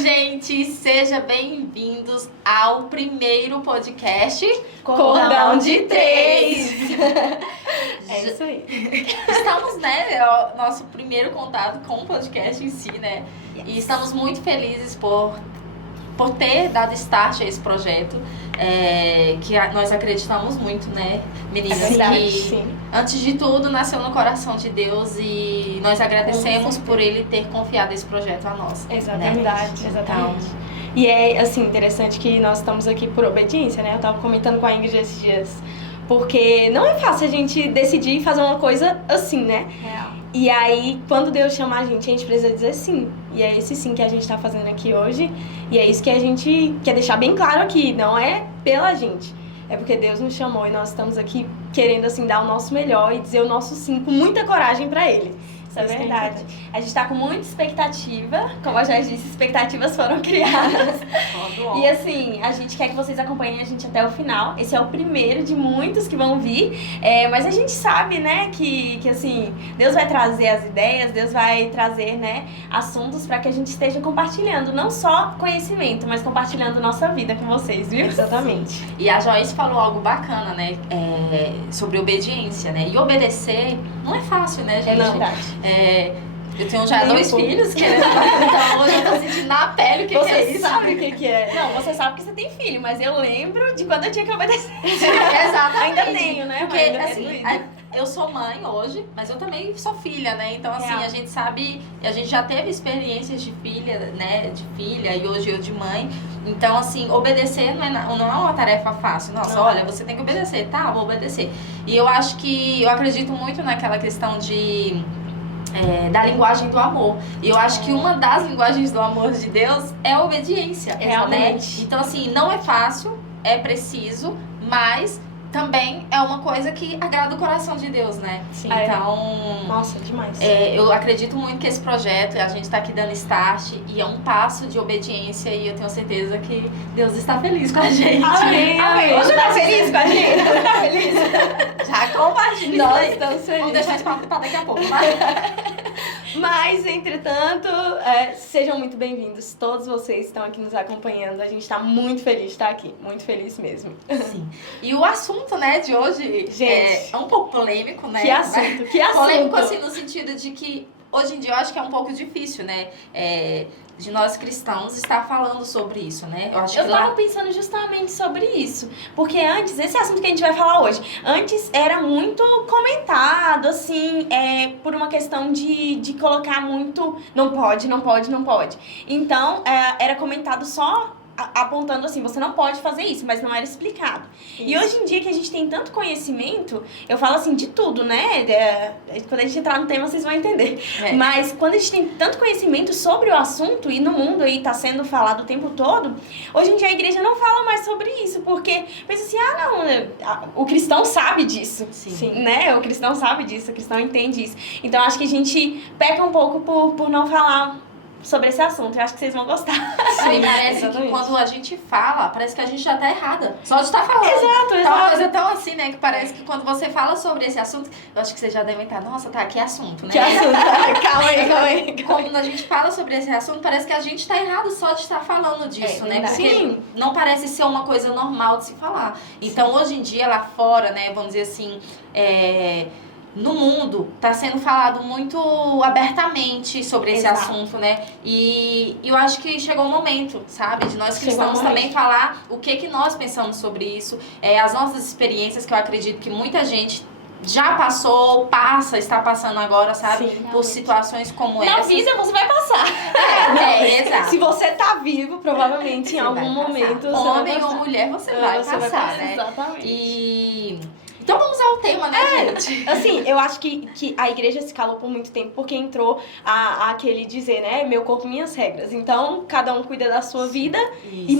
gente! Sejam bem-vindos ao primeiro podcast Cordão de Três! É isso aí. Estamos, né, o nosso primeiro contato com o podcast em si, né? Yes. E estamos muito felizes por ter dado start a esse projeto, que nós acreditamos muito, né, meninas? É verdade, que, sim. Antes de tudo, nasceu no coração de Deus e nós agradecemos por Ele ter confiado esse projeto a nós. Exatamente, né? exatamente. E é, assim, interessante que nós estamos aqui por obediência, né? Eu estava comentando com a Ingrid esses dias, porque não é fácil a gente decidir fazer uma coisa assim, né? Real. E aí, quando Deus chama a gente precisa dizer sim. E é esse sim que a gente tá fazendo aqui hoje. E é isso que a gente quer deixar bem claro aqui. Não é pela gente. É porque Deus nos chamou e nós estamos aqui querendo, assim, dar o nosso melhor e dizer o nosso sim com muita coragem pra Ele. Isso é verdade. A gente tá com muita expectativa. Como a já disse, expectativas foram criadas. E assim, a gente quer que vocês acompanhem a gente até o final. Esse é o primeiro de muitos que vão vir. Mas a gente sabe, né, que assim, Deus vai trazer as ideias, Deus vai trazer, né, assuntos para que a gente esteja compartilhando. Não só conhecimento, mas compartilhando nossa vida com vocês, viu? Exatamente. E a Joyce falou algo bacana, né, sobre obediência, né? E obedecer não é fácil, né, gente? É verdade. Eu tenho já 2 filhos, querendo. Então hoje eu tô sentindo na pele o que é isso. Você sabe o que é? Não, você sabe que você tem filho, mas eu lembro de quando eu tinha que obedecer. Exatamente. Ainda tenho, né? Porque, ainda assim, eu sou mãe hoje, mas eu também sou filha, né? Então, assim, Real. a gente sabe, a gente já teve experiências de filha, né? De filha, e hoje eu de mãe. Então, assim, obedecer não é uma tarefa fácil. Nossa, Não. olha, você tem que obedecer, tá? Vou obedecer. E eu acho que, eu acredito muito naquela questão da linguagem do amor. E eu acho que uma das linguagens do amor de Deus é a obediência. Realmente. Né? Então, assim, não é fácil, é preciso, mas também é uma coisa que agrada o coração de Deus, né? Sim. Então, Nossa, demais. eu acredito muito que esse projeto, a gente tá aqui dando start e é um passo de obediência e eu tenho certeza que Deus está feliz com a gente. Amém, amém. Você tá feliz com a gente? Você tá feliz? Já compartilha isso Nós aí. estamos felizes. Vamos deixar esse papo pra daqui a pouco, tá? Mas, entretanto, sejam muito bem-vindos. Todos vocês estão aqui nos acompanhando. A gente tá muito feliz de estar aqui. Muito feliz mesmo. Sim. E o assunto, né, de hoje Gente, é um pouco polêmico, né? Que assunto, que assunto. Polêmico, assim, no sentido de que hoje em dia eu acho que é um pouco difícil, né? De nós cristãos estar falando sobre isso, né? Eu tava pensando justamente sobre isso. Porque antes, esse assunto que a gente vai falar hoje, antes era muito comentado, assim, por uma questão de colocar muito não pode, não pode, não pode. Então, era comentado só apontando assim, você não pode fazer isso, mas não era explicado. Isso. E hoje em dia que a gente tem tanto conhecimento, eu falo assim, de tudo, né? Quando a gente entrar no tema, vocês vão entender. Mas quando a gente tem tanto conhecimento sobre o assunto e no mundo aí tá sendo falado o tempo todo, hoje em dia a igreja não fala mais sobre isso, porque pensa assim, o cristão sabe disso. Sim. Né? O cristão sabe disso, o cristão entende isso. Então acho que a gente peca um pouco por não falar sobre esse assunto. Eu acho que vocês vão gostar. Sim, parece que quando a gente fala, parece que a gente já tá errada. Só de estar falando. Exato. É uma coisa tão assim, né? Que parece que quando você fala sobre esse assunto, eu acho que vocês já devem estar, nossa, tá, que assunto, né? Que assunto? Calma aí. Quando a gente fala sobre esse assunto, parece que a gente tá errado só de estar falando disso, né? Porque Sim. não parece ser uma coisa normal de se falar. Então, hoje em dia, lá fora, né, vamos dizer assim, no mundo, tá sendo falado muito abertamente sobre esse assunto, né? E eu acho que chegou o momento, sabe? De nós cristãos também falar o que nós pensamos sobre isso. As nossas experiências, que eu acredito que muita gente já passou, está passando agora, sabe? Sim, por situações como essa. Na vida você vai passar. Exato. Se você tá vivo, provavelmente em algum momento você vai Homem passar. ou mulher, você vai passar, né? Exatamente. Então vamos ao tema, né, gente? Assim, eu acho que a igreja se calou por muito tempo porque entrou aquele dizer, né, meu corpo, minhas regras. Então, cada um cuida da sua vida e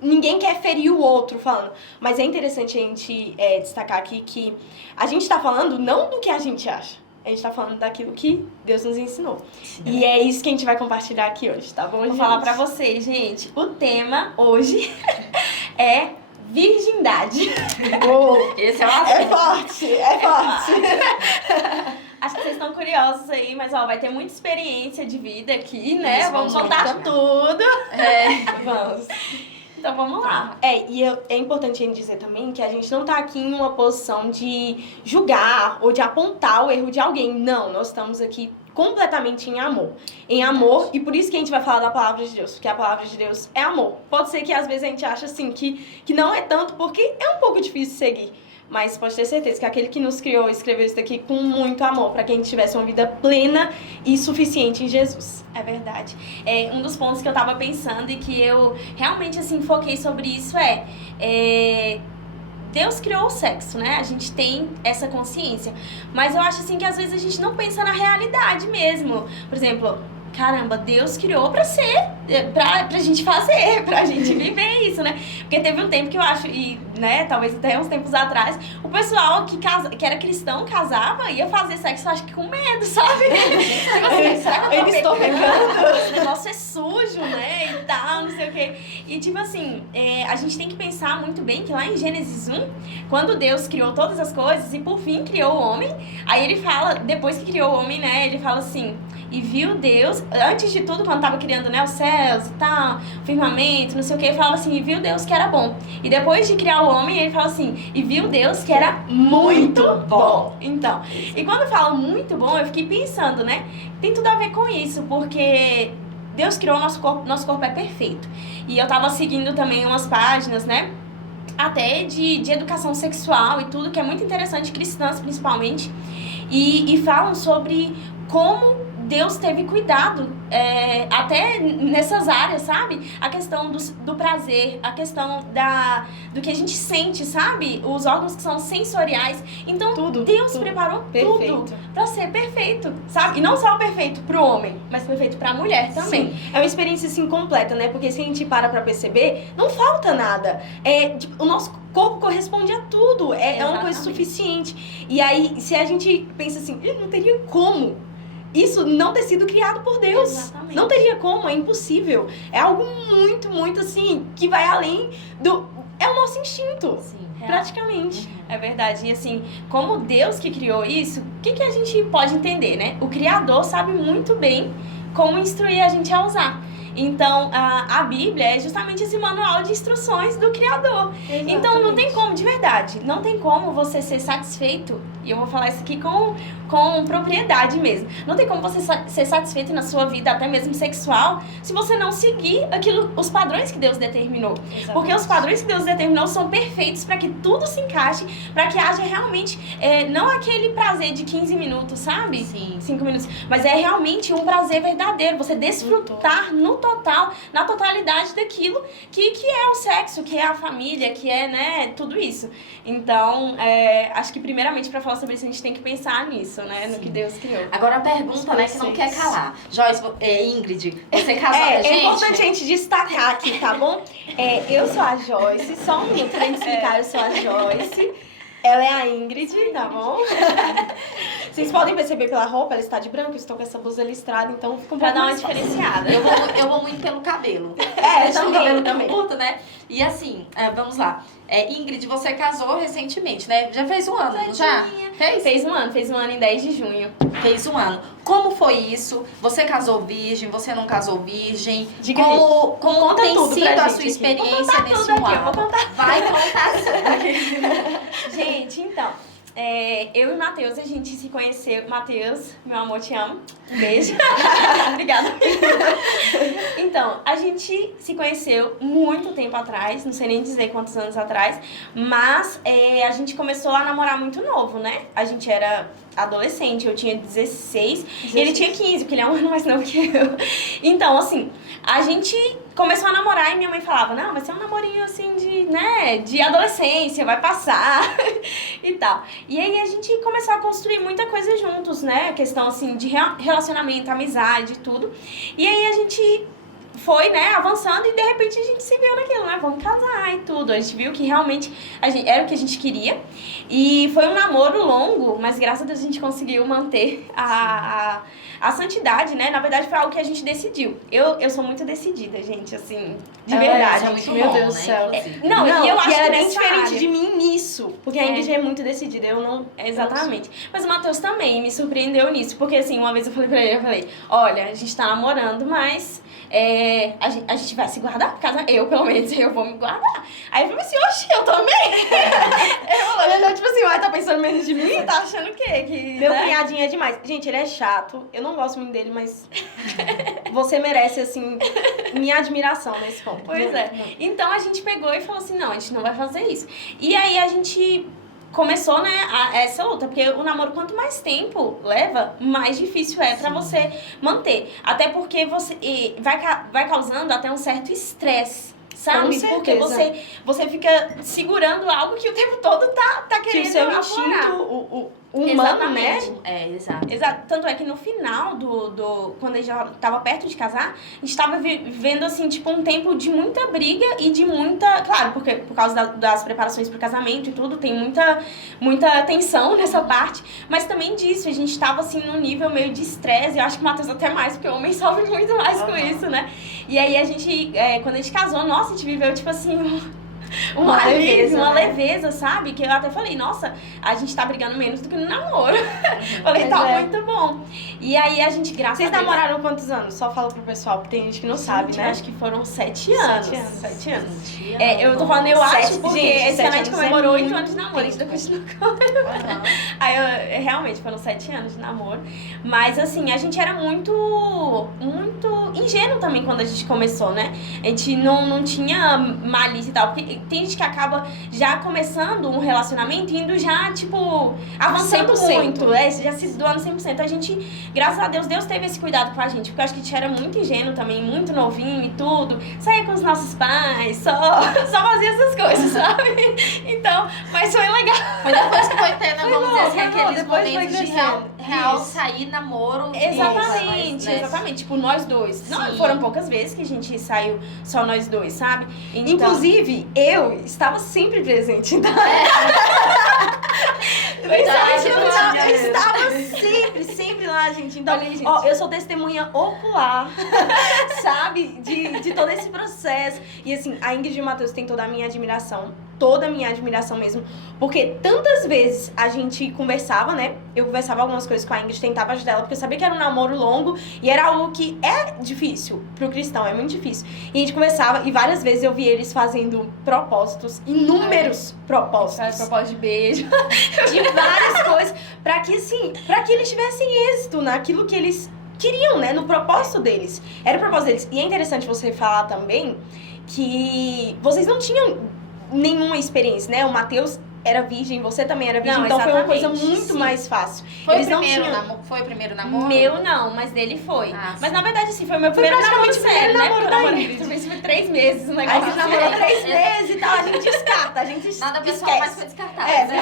ninguém quer ferir o outro falando. Mas é interessante a gente destacar aqui que a gente tá falando não do que a gente acha. A gente tá falando daquilo que Deus nos ensinou. Sim. E é isso que a gente vai compartilhar aqui hoje, tá bom, gente? Vou falar pra vocês, gente. O tema hoje é virgindade. Esse é o assunto. É forte. Acho que vocês estão curiosos aí, mas vai ter muita experiência de vida aqui, né? Isso, vamos vamos contar tudo. Vamos. Então vamos lá. É importante a gente dizer também que a gente não tá aqui em uma posição de julgar ou de apontar o erro de alguém. Não, nós estamos aqui completamente em amor. Em amor, e por isso que a gente vai falar da palavra de Deus, porque a palavra de Deus é amor. Pode ser que às vezes a gente acha assim que não é tanto, porque é um pouco difícil seguir. Mas pode ter certeza que aquele que nos criou escreveu isso daqui com muito amor, para que a gente tivesse uma vida plena e suficiente em Jesus. É verdade. Um dos pontos que eu tava pensando e que eu realmente, assim, foquei sobre isso Deus criou o sexo, né? A gente tem essa consciência. Mas eu acho, assim, que às vezes a gente não pensa na realidade mesmo. Por exemplo, caramba, Deus criou pra gente fazer, pra gente viver isso, né? Porque teve um tempo que eu acho, e, né, talvez até uns tempos atrás, o pessoal que era cristão casava, ia fazer sexo, acho que com medo, sabe? Eles estão pegando. Esse negócio é sujo, né? E tal, não sei o quê. E tipo assim, a gente tem que pensar muito bem que lá em Gênesis 1, quando Deus criou todas as coisas e por fim criou o homem, aí ele fala, depois que criou o homem, né, ele fala assim, e viu Deus, antes de tudo, quando tava criando, né, os céus e tal, o firmamento, não sei o que, ele fala assim, e viu Deus que era bom. E depois de criar o homem, ele fala assim, e viu Deus que era muito bom. Então, e quando fala muito bom, eu fiquei pensando, né, tem tudo a ver com isso, porque Deus criou o nosso corpo é perfeito. E eu tava seguindo também umas páginas, né, até de educação sexual e tudo, que é muito interessante, cristãs principalmente, e falam sobre como Deus teve cuidado até nessas áreas, sabe? A questão do prazer, a questão do que a gente sente, sabe? Os órgãos que são sensoriais. Então, Deus preparou tudo pra ser perfeito, sabe? E não só perfeito pro homem, mas perfeito pra mulher também. Sim. É uma experiência, assim, completa, né? Porque se a gente para pra perceber, não falta nada. O nosso corpo corresponde a tudo. É uma coisa suficiente. E aí, se a gente pensa assim, não teria como isso não ter sido criado por Deus. Exatamente. Não teria como, é impossível. É algo muito, muito assim, que vai além do... É o nosso instinto. Sim. Praticamente. É verdade. E assim, como Deus que criou isso, o que a gente pode entender, né? O Criador sabe muito bem como instruir a gente a usar. Então, a Bíblia é justamente esse manual de instruções do Criador. Exatamente. Então, não tem como, de verdade, não tem como você ser satisfeito, e eu vou falar isso aqui com propriedade mesmo, não tem como você ser satisfeito na sua vida, até mesmo sexual, se você não seguir os padrões que Deus determinou. Exatamente. Porque os padrões que Deus determinou são perfeitos para que tudo se encaixe, para que haja realmente, não aquele prazer de 15 minutos, sabe? Sim. 5 minutos, mas é realmente um prazer verdadeiro, você desfrutar no total, na totalidade daquilo que é o sexo, que é a família, que é, né, tudo isso. Então, acho que primeiramente para falar sobre isso a gente tem que pensar nisso, né, no que Deus criou. Agora a pergunta, né, que não quer calar. Joyce, Ingrid, você casou com a gente? É importante a gente destacar aqui, tá bom? Eu sou a Joyce, só um minuto pra gente explicar, eu sou a Joyce. Ela é a Ingrid, tá bom? Vocês podem perceber pela roupa, ela está de branco, eu estou com essa blusa listrada, então fica um Pra pouco dar uma mais fácil. diferenciada. Eu vou muito pelo cabelo. Também, cabelo também. curto, né? E assim, vamos lá. Ingrid, você casou recentemente, né? Já fez um ano, não já? Fez um ano em 10 de junho. Fez um ano. Como foi isso? Você casou virgem? Você não casou virgem? Diga Como Conta tem tudo sido pra a gente sua aqui. experiência nesse tudo aqui, um eu vou ano? Vai contar tudo. Gente, então, eu e Matheus, a gente se conheceu. Matheus, meu amor, te amo. Um beijo. Obrigada. Então, a gente se conheceu muito tempo atrás, não sei nem dizer quantos anos atrás, mas a gente começou a namorar muito novo, né? A gente era adolescente, eu tinha 16 e ele tinha 15, porque ele é um ano mais novo que eu. Então, assim, a gente começou a namorar e minha mãe falava, não, vai ser um namorinho assim de adolescência, vai passar e tal. E aí a gente começou a construir muita coisa juntos, né? Questão assim de relacionamento, amizade e tudo. E aí a gente foi, né, avançando e de repente a gente se viu naquilo, né? Vamos casar e tudo. A gente viu que realmente era o que a gente queria. E foi um namoro longo, mas graças a Deus a gente conseguiu manter a santidade, né? Na verdade foi algo que a gente decidiu. Eu sou muito decidida, gente, assim, de verdade. Isso é muito Meu bom, Deus do né, céu. inclusive. Não, e eu acho ela que é bem nessa diferente área- de mim nisso, porque a Ingrid é muito decidida, eu não... Exatamente. Mas o Matheus também me surpreendeu nisso, porque assim, uma vez eu falei pra ele, olha, a gente tá namorando, mas a gente vai se guardar por casa, eu pelo menos, eu vou me guardar. Aí eu falei assim, oxi, eu também. Ele olhou tipo assim, uai, tá pensando menos de mim? Tá achando o quê? Que, Meu né? cunhadinho é demais. Gente, ele é chato. Eu não gosto muito dele, mas você merece, assim, minha admiração nesse ponto. Pois é. Então a gente pegou e falou assim, não, a gente não vai fazer isso. E aí a gente começou, né, essa luta, porque o namoro, quanto mais tempo leva, mais difícil é pra você manter. Até porque você vai causando até um certo estresse. Sabe? Com Porque certeza. você fica segurando algo que o tempo todo tá Que querendo o seu aflorar. instinto, o humano, né? Exatamente. Exato. Exato. Tanto é que no final quando a gente já tava perto de casar, a gente tava vivendo, assim, tipo, um tempo de muita briga e de muita... Claro, porque por causa das preparações pro casamento e tudo, tem muita tensão nessa parte. Mas também disso, a gente tava, assim, num nível meio de estresse. Eu acho que o Matheus até mais, porque o homem sofre muito mais com isso, né? E aí a gente, quando a gente casou, nossa, a gente viveu, tipo assim... Uma leveza, uma leveza, sabe? Que eu até falei, nossa, a gente tá brigando menos do que no namoro. Falei, tá muito bom. E aí a gente, graças Vocês a Deus... namoraram quantos anos? Só fala pro pessoal, porque tem gente que não sabe, Gente, né? acho que foram 7 anos. 7 anos. 7 anos. Eu tô falando, eu acho, porque esse ano a gente comemorou 8 anos de namoro, a gente continua comemorando. Aí, realmente, foram 7 anos de namoro. Mas, assim, a gente era muito ingênuo também quando a gente começou, né? A gente não tinha malícia e tal, porque tem gente que acaba já começando um relacionamento e indo já, tipo, avançando 100%. muito, já se doando 100%. A gente, graças a Deus, Deus teve esse cuidado com a gente, porque eu acho que a gente era muito ingênuo também, muito novinho e tudo, saía com os nossos pais, só fazia essas coisas, sabe? Então, mas foi legal. Foi depois que foi tendo, Foi vamos bom, dizer assim, foi bom, aqueles depois foi momentos de crescendo. real Isso. sair, namoro. Exatamente, né? exatamente. Tipo, nós dois. Não, Sim. foram poucas vezes que a gente saiu só nós dois, sabe? Então, Inclusive, eu estava sempre presente. Então, Verdade, eu não tinha mesmo. estava sempre lá, gente. Então, Olha aí, gente. ó, eu sou testemunha ocular, sabe? De todo esse processo. E assim, a Ingrid e o Matheus têm toda a minha admiração. Toda a minha admiração mesmo. Porque tantas vezes a gente conversava, né? Eu conversava algumas coisas com a Ingrid, tentava ajudar ela, porque eu sabia que era um namoro longo e era algo que é difícil pro cristão, é muito difícil. E a gente conversava e várias vezes eu vi eles fazendo propósitos, inúmeros propósitos. propósito de beijo. De várias coisas, pra que eles tivessem êxito naquilo que eles queriam, né? No propósito deles. Era o propósito deles. E é interessante você falar também que vocês não tinham nenhuma experiência, né? O Matheus era virgem, você também era virgem, Não, então foi uma coisa exatamente, muito sim. mais fácil. Foi Eles o não primeiro tinham... namoro? Foi o primeiro namoro? Meu não, mas dele foi. Ah, mas sim. na verdade, sim, foi o meu Foi primeiro namoro praticamente o primeiro sério, né? namoro Porque da eu namorei Ingrid. também, foi 3 meses, um A negócio gente assim. namorou 3 meses e tal, a gente descarta, a gente Nada pessoal, esquece. mas foi descartado. É, né?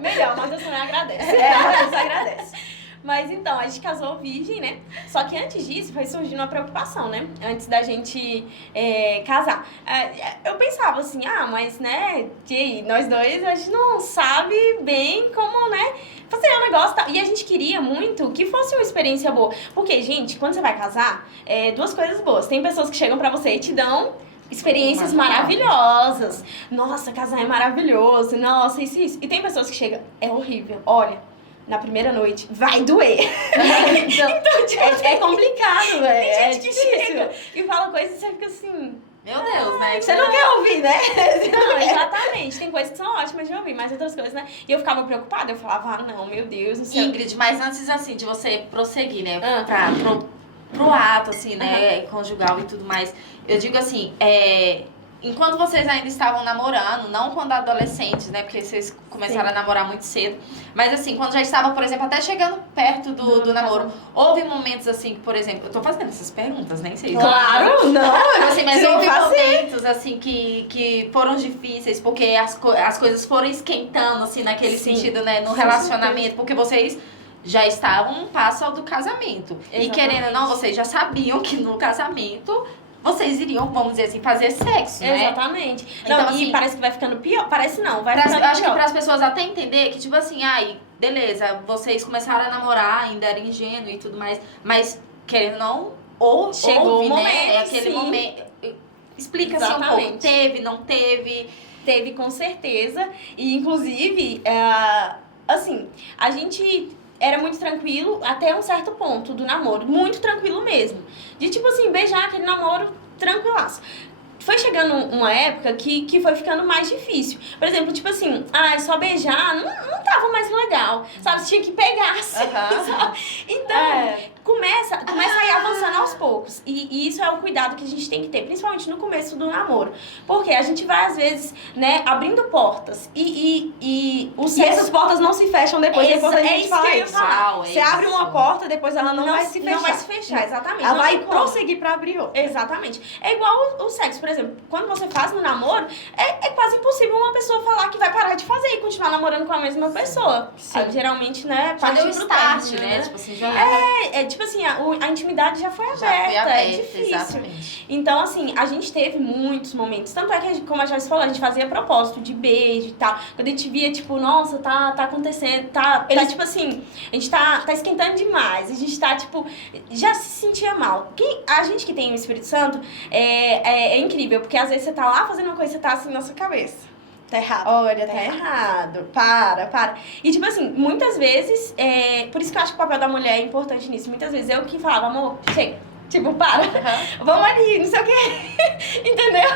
Melhor, mas Deus também agradece. o Matheus agradece. Mas então, a gente casou virgem, né? Só que antes disso foi surgindo uma preocupação, né? Antes da gente casar. Eu pensava assim, mas né, e aí, nós dois, a gente não sabe bem como, né, fazer o negócio. E a gente queria muito que fosse uma experiência boa. Porque, gente, quando você vai casar, duas coisas boas. Tem pessoas que chegam pra você e te dão experiências maravilhosas. Nossa, casar é maravilhoso. Nossa, isso. E tem pessoas que chegam, é horrível. Olha, na primeira noite, vai doer. Então, tipo, É complicado, velho. tem gente que chega e fala coisas e você fica assim... Meu Deus, né? Você não quer ouvir, né? Não, exatamente. Tem coisas que são ótimas de ouvir, mas outras coisas, né? E eu ficava preocupada. Eu falava, não, meu Deus, não sei. Ingrid, mas antes, assim, de você prosseguir, né? Ah. Pro ato, assim, né? Conjugal e tudo mais. Eu digo assim, enquanto vocês ainda estavam namorando, não quando adolescentes, né? Porque vocês começaram a namorar muito cedo. Mas assim, quando já estava, por exemplo, até chegando perto do namoro, houve momentos assim, que, por exemplo, eu tô fazendo essas perguntas, nem sei. Claro, não. Assim, mas Sem houve fazer. momentos assim que foram difíceis, porque as coisas foram esquentando, assim, naquele Sim. sentido, né? No Com relacionamento, porque vocês já estavam um passo ao do casamento. E Exatamente. querendo ou não, vocês já sabiam que no casamento vocês iriam, vamos dizer assim, fazer sexo, né? Exatamente. Então, Não, assim, e parece que vai ficando pior. Parece não, vai Eu ficando acho que pior. para as pessoas até entender que, tipo assim, beleza, vocês começaram a namorar, ainda era ingênuo e tudo mais, mas querendo ou não, Chegou houve, o momento, né? Aquele sim. momento. Explica assim um pouco. Exatamente. Teve, não teve? Teve, com certeza. E, inclusive, assim, a gente... era muito tranquilo até um certo ponto do namoro. Muito tranquilo mesmo. De, tipo assim, beijar aquele namoro tranquilaço. Foi chegando uma época que foi ficando mais difícil. Por exemplo, tipo assim, só beijar não tava mais legal, sabe? Você tinha que pegar, assim, sabe? Então, começa a ir avançando aos poucos. E isso é um cuidado que a gente tem que ter, principalmente no começo do namoro. Porque a gente vai, às vezes, né, abrindo portas e essas portas não se fecham depois. É importante a gente falar isso. Você abre uma porta, depois ela não vai se fechar. Não vai se fechar, exatamente. Ela vai prosseguir pra abrir outra. Exatamente. É igual o sexo, por exemplo. Quando você faz no namoro, é quase impossível uma pessoa falar que vai parar de fazer e continuar namorando com a mesma pessoa. Aí, geralmente, né, já deu start, término, né? Tipo assim, já tipo assim, a intimidade já foi aberta. É difícil. Exatamente. Então, assim, a gente teve muitos momentos. Tanto é que, como a Joyce falou, a gente fazia propósito de beijo e tal. Quando a gente via, tipo, nossa, tá acontecendo, tipo assim, a gente tá esquentando demais. A gente tá, tipo, já se sentia mal. A gente que tem o Espírito Santo é incrível, porque às vezes você tá lá fazendo uma coisa e você tá assim na sua cabeça. Tá errado. Olha, tá errado. Para. E, tipo assim, muitas vezes, por isso que eu acho que o papel da mulher é importante nisso. Muitas vezes eu que falava, amor, chega. Tipo, para. Vamos ali, não sei o quê. Entendeu?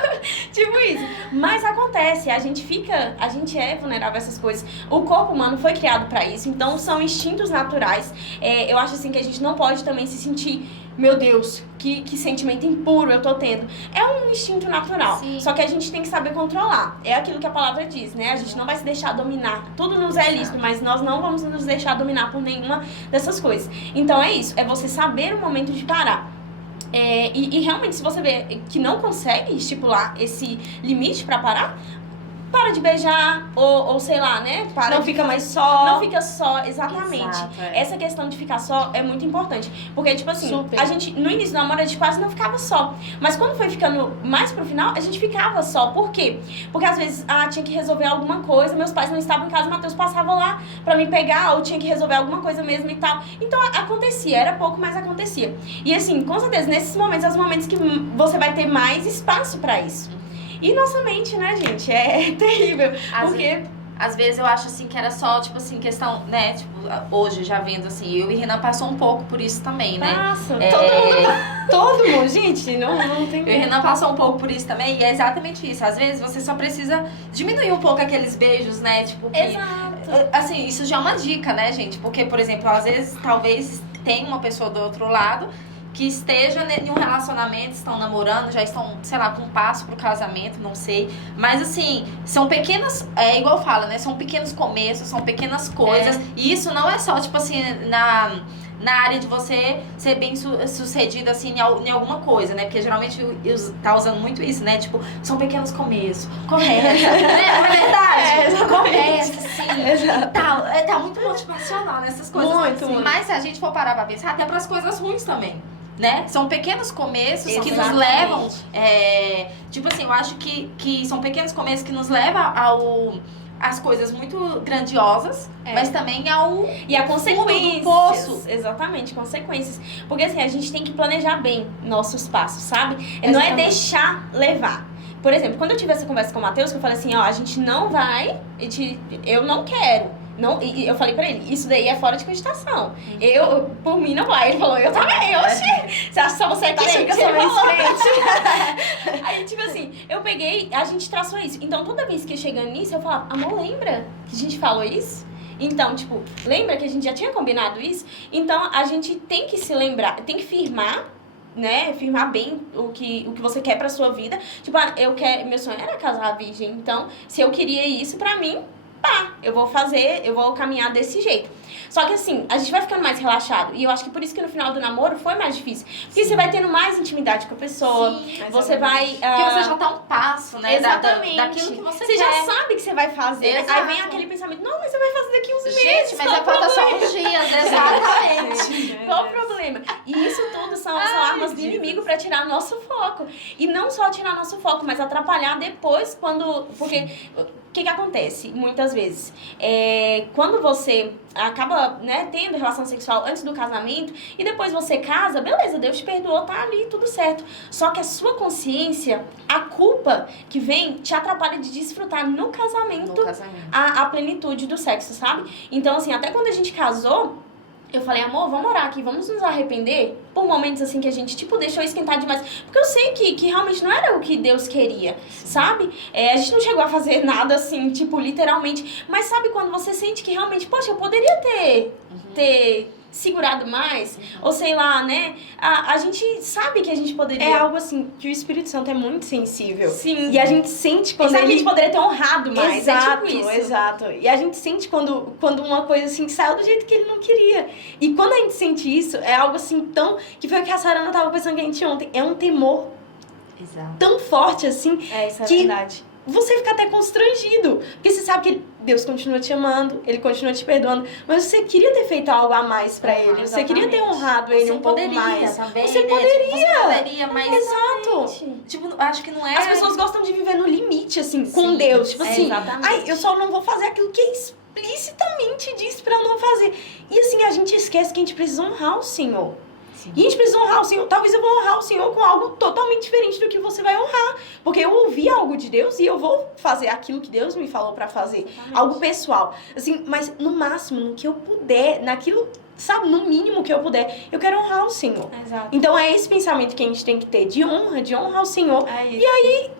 Tipo isso. Mas acontece, a gente é vulnerável a essas coisas. O corpo humano foi criado pra isso, então são instintos naturais. Eu acho assim que a gente não pode também se sentir, meu Deus, que sentimento impuro eu tô tendo. É um instinto natural. Sim. Só que a gente tem que saber controlar. É aquilo que a palavra diz, né? A gente não vai se deixar dominar. Tudo nos é lícito, mas nós não vamos nos deixar dominar por nenhuma dessas coisas. Então é isso, é você saber o momento de parar. E realmente, se você vê que não consegue estipular esse limite pra parar, para de beijar, ou sei lá, né? Não fica mais só. Não fica só, exatamente. Exato, Essa questão de ficar só é muito importante. Porque, tipo assim, Super. a gente, no início do namoro, a gente quase não ficava só. Mas quando foi ficando mais pro final, a gente ficava só. Por quê? Porque às vezes, tinha que resolver alguma coisa, meus pais não estavam em casa, o Matheus passava lá pra me pegar, ou tinha que resolver alguma coisa mesmo e tal. Então, acontecia, era pouco, mas acontecia. E assim, com certeza, nesses momentos, são os momentos que você vai ter mais espaço pra isso. E nossa mente, né, gente, é terrível, porque... Às vezes eu acho, assim, que era só, tipo assim, questão, né, tipo, hoje já vendo, assim, eu e Renan passou um pouco por isso também, né? Nossa, Todo mundo, gente, não tem... Eu e Renan passou um pouco por isso também, e é exatamente isso. Às vezes você só precisa diminuir um pouco aqueles beijos, né, tipo, que... Exato. Assim, isso já é uma dica, né, gente? Porque, por exemplo, às vezes, talvez tenha uma pessoa do outro lado que esteja em um relacionamento, estão namorando, já estão, sei lá, com um passo pro casamento, não sei. Mas, assim, são pequenas, igual fala, né? São pequenos começos, são pequenas coisas. E isso não é só, tipo assim, na área de você ser bem sucedido, assim, em alguma coisa, né? Porque geralmente tá usando muito isso, né? Tipo, são pequenos começos. Começa, né? Não é verdade? Começa, sim. Tá muito motivacional nessas coisas. Muito, muito. Mas se a gente for parar pra pensar, até pras coisas ruins também. Né? São pequenos começos que nos Exatamente. levam... tipo assim, eu acho que são pequenos começos que nos levam às coisas muito grandiosas, mas também E a fundo consequências. do poço. Exatamente, consequências. Porque assim, a gente tem que planejar bem nossos passos, sabe? Não é Exatamente. deixar levar. Por exemplo, quando eu tive essa conversa com o Matheus, que eu falei assim, ó, a gente não vai, eu não quero. Não, e eu falei pra ele, isso daí é fora de cogitação. Eu, por mim, não vai. Ele falou, eu também, oxi. Você acha que só você é crente? que eu sou Ele mais falou. crente? Aí, tipo assim, eu peguei, a gente traçou isso. Então, toda vez que chegando nisso, eu falava, amor, lembra que a gente falou isso? Então, tipo, lembra que a gente já tinha combinado isso? Então, a gente tem que se lembrar, tem que firmar, né, firmar bem o que você quer pra sua vida. Tipo, meu sonho era casar virgem. Então, se eu queria isso pra mim, eu vou caminhar desse jeito. Só que assim, a gente vai ficando mais relaxado. E eu acho que por isso que no final do namoro foi mais difícil. Porque você vai tendo mais intimidade com a pessoa. Sim, você vai... Porque você já tá um passo, né? Exatamente. Daquilo que você Você quer. já sabe que você vai fazer. Exato. Aí vem aquele pensamento, não, mas você vai fazer daqui uns meses. Gente, mas falta só uns dias, exatamente. Qual o problema? E isso tudo são armas do inimigo pra tirar nosso foco. E não só tirar nosso foco, mas atrapalhar depois quando... Porque o que acontece muitas vezes? Quando você acaba, né, tendo relação sexual antes do casamento e depois você casa, beleza, Deus te perdoou, tá ali, tudo certo. Só que a sua consciência, a culpa que vem, te atrapalha de desfrutar no casamento, a plenitude do sexo, sabe? Então, assim, até quando a gente casou, eu falei, amor, vamos orar aqui, vamos nos arrepender por momentos assim que a gente, tipo, deixou esquentar demais. Porque eu sei que realmente não era o que Deus queria, sabe? A gente não chegou a fazer nada assim, tipo, literalmente. Mas sabe quando você sente que realmente, poxa, eu poderia ter segurado mais? Ou sei lá, né? A gente sabe que a gente poderia... É algo assim, que o Espírito Santo é muito sensível. Sim. E a gente sente quando sabe que a gente poderia ter honrado mais. Exato, É tipo isso. exato. E a gente sente quando uma coisa assim saiu do jeito que ele não queria. E quando a gente sente isso, é algo assim tão... Que foi o que a Sarana tava pensando que a gente ontem. É um temor tão forte assim... Isso é que verdade. você fica até constrangido. Porque você sabe que Deus continua te amando, Ele continua te perdoando. Mas você queria ter feito algo a mais pra Ele. Você Exatamente. queria ter honrado Ele um pouco mais. Também, Você né? poderia. Você poderia, mas... Exato. Tipo, acho que não é... As pessoas gostam de viver no limite, assim, com Sim, Deus. Tipo assim, exatamente. ai, eu só não vou fazer aquilo que explicitamente diz pra eu não fazer. E assim, a gente esquece que a gente precisa honrar o Senhor. Sim. E a gente precisa honrar o Senhor. Talvez eu vou honrar o Senhor com algo totalmente diferente do que você vai honrar. Porque eu ouvi algo de Deus e eu vou fazer aquilo que Deus me falou pra fazer. Exatamente. Algo pessoal. Assim, mas no máximo, no que eu puder, naquilo, sabe, no mínimo que eu puder, eu quero honrar o Senhor. Exato. Então é esse pensamento que a gente tem que ter, de honrar o Senhor. É isso. E aí,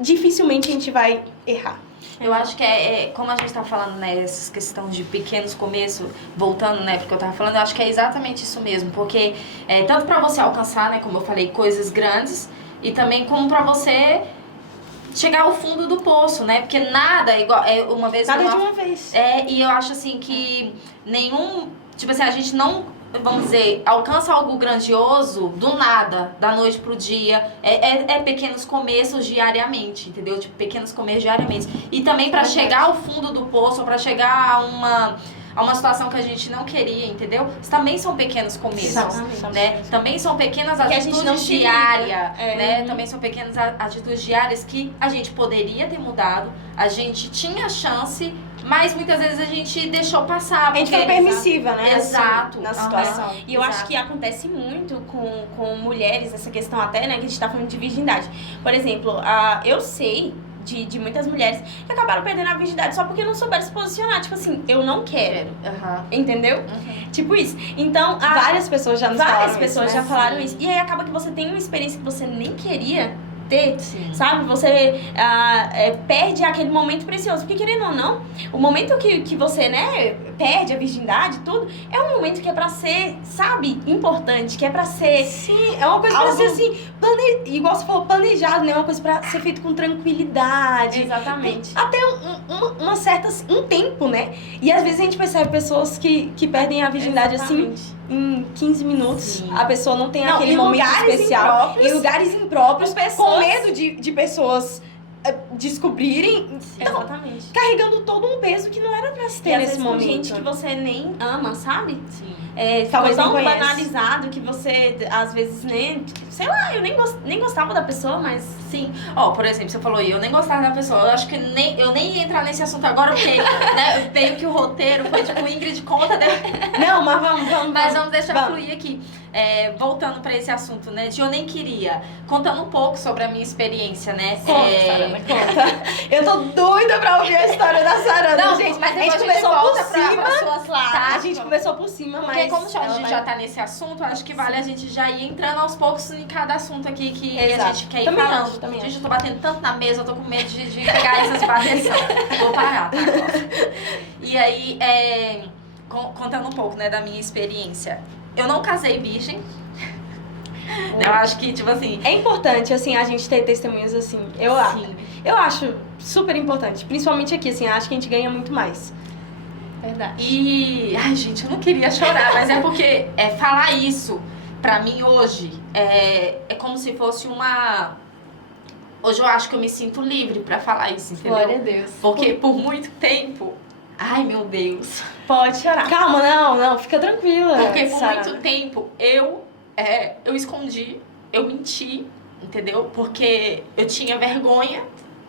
dificilmente a gente vai errar. Eu acho que como a gente tá falando, né, essas questões de pequenos começos, voltando, né, porque eu tava falando, eu acho que é exatamente isso mesmo, porque tanto pra você alcançar, né, como eu falei, coisas grandes, e também como pra você chegar ao fundo do poço, né, porque nada é igual, uma vez... Nada de uma vez. E eu acho assim que nenhum, tipo assim, a gente não... Vamos dizer, alcança algo grandioso do nada, da noite pro dia. É pequenos começos diariamente, entendeu? Tipo, pequenos começos diariamente. E também pra chegar ao fundo do poço, pra chegar a uma situação que a gente não queria, entendeu? Também são pequenos começos, né? Também são pequenas atitudes diárias, né? Também são pequenas atitudes diárias que a gente poderia ter mudado, a gente tinha chance, mas muitas vezes a gente deixou passar. A gente foi permissiva, né? Exato. Na situação. E eu acho que acontece muito com mulheres, essa questão até, né, que a gente tá falando de virgindade. Por exemplo, eu sei de muitas mulheres que acabaram perdendo a virgindade só porque não souberam se posicionar. Tipo assim, eu não quero. Entendeu? Tipo isso. Então, várias pessoas já nos falaram várias pessoas isso, já né? falaram isso. E aí acaba que você tem uma experiência que você nem queria ter, Sim. sabe? Você perde aquele momento precioso. Porque querendo ou não, o momento que você, né, perde a virgindade, tudo, é um momento que é pra ser, sabe, importante, que é pra ser... Sim, é uma coisa pra ser assim, igual você falou, planejado, né? Uma coisa pra ser feito com tranquilidade. Exatamente. Até uma certa, um tempo, né? E às vezes a gente percebe pessoas que perdem a virgindade assim em 15 minutos. Sim. A pessoa não tem aquele em momento lugares especial. impróprios, em lugares impróprios, pessoas- com medo de pessoas descobrirem. Então, Exatamente. carregando todo um peso que não era pra se ter E às nesse vezes com momento. gente que você nem ama, sabe? Sim. Talvez Ficou não tão conhece. banalizado que você, às vezes, nem... Sei lá, eu nem gostava da pessoa, mas... Sim. Por exemplo, você falou, eu nem gostava da pessoa. Eu acho que eu nem ia entrar nesse assunto agora, porque né, veio que o roteiro foi tipo Ingrid conta, né? Não, mas vamos. Mas vamos deixar fluir aqui. Voltando pra esse assunto, né? De eu nem queria. Contando um pouco sobre a minha experiência, né? Conta. Eu tô doida pra ouvir a história da Sarana, Não, gente. mas A gente depois começou por volta cima. pra suas A gente começou por cima, Porque mas... como a ela gente vai- já tá nesse assunto, acho que vale a gente já ir entrando aos poucos em cada assunto aqui que a Exato. gente quer ir Também falando. acho, também Gente, eu tô batendo tanto na mesa, eu tô com medo de pegar essas bateção. Vou parar, tá? E aí, contando um pouco, né, da minha experiência. Eu não casei virgem. Eu acho que, tipo assim... É importante, assim, a gente ter testemunhas assim. Eu acho super importante. Principalmente aqui, assim, acho que a gente ganha muito mais. Verdade. E... Ai, gente, eu não queria chorar, mas é porque falar isso, pra mim, hoje, é como se fosse uma... Hoje eu acho que eu me sinto livre pra falar isso, entendeu? Glória a Deus. Porque por muito tempo... Ai, meu Deus. Pode chorar. Calma, não, fica tranquila. Porque por Sarana. muito tempo eu escondi, eu menti, entendeu? Porque eu tinha vergonha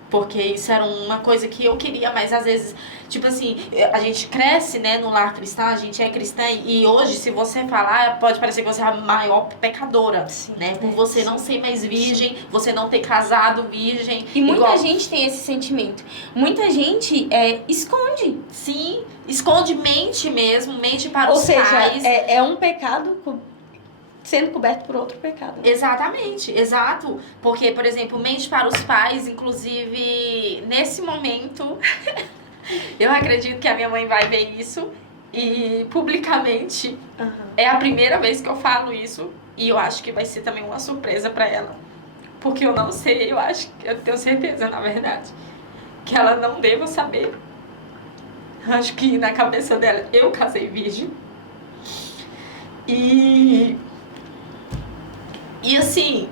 Porque isso era uma coisa que eu queria, mas às vezes, tipo assim, a gente cresce, né, no lar cristão, a gente é cristã e hoje, se você falar, pode parecer que você é a maior pecadora, Sim, né? Por você não ser mais virgem, você não ter casado virgem. E muita igual... gente tem esse sentimento. Muita gente esconde. Sim, esconde, mente mesmo, mente para Ou os seja, pais. é um pecado sendo coberto por outro pecado. Exatamente, exato. Porque, por exemplo, mente para os pais, inclusive, nesse momento, eu acredito que a minha mãe vai ver isso e publicamente é a primeira vez que eu falo isso e eu acho que vai ser também uma surpresa para ela. Porque eu não sei, eu tenho certeza, na verdade, que ela não deva saber. Acho que na cabeça dela eu casei virgem. E assim,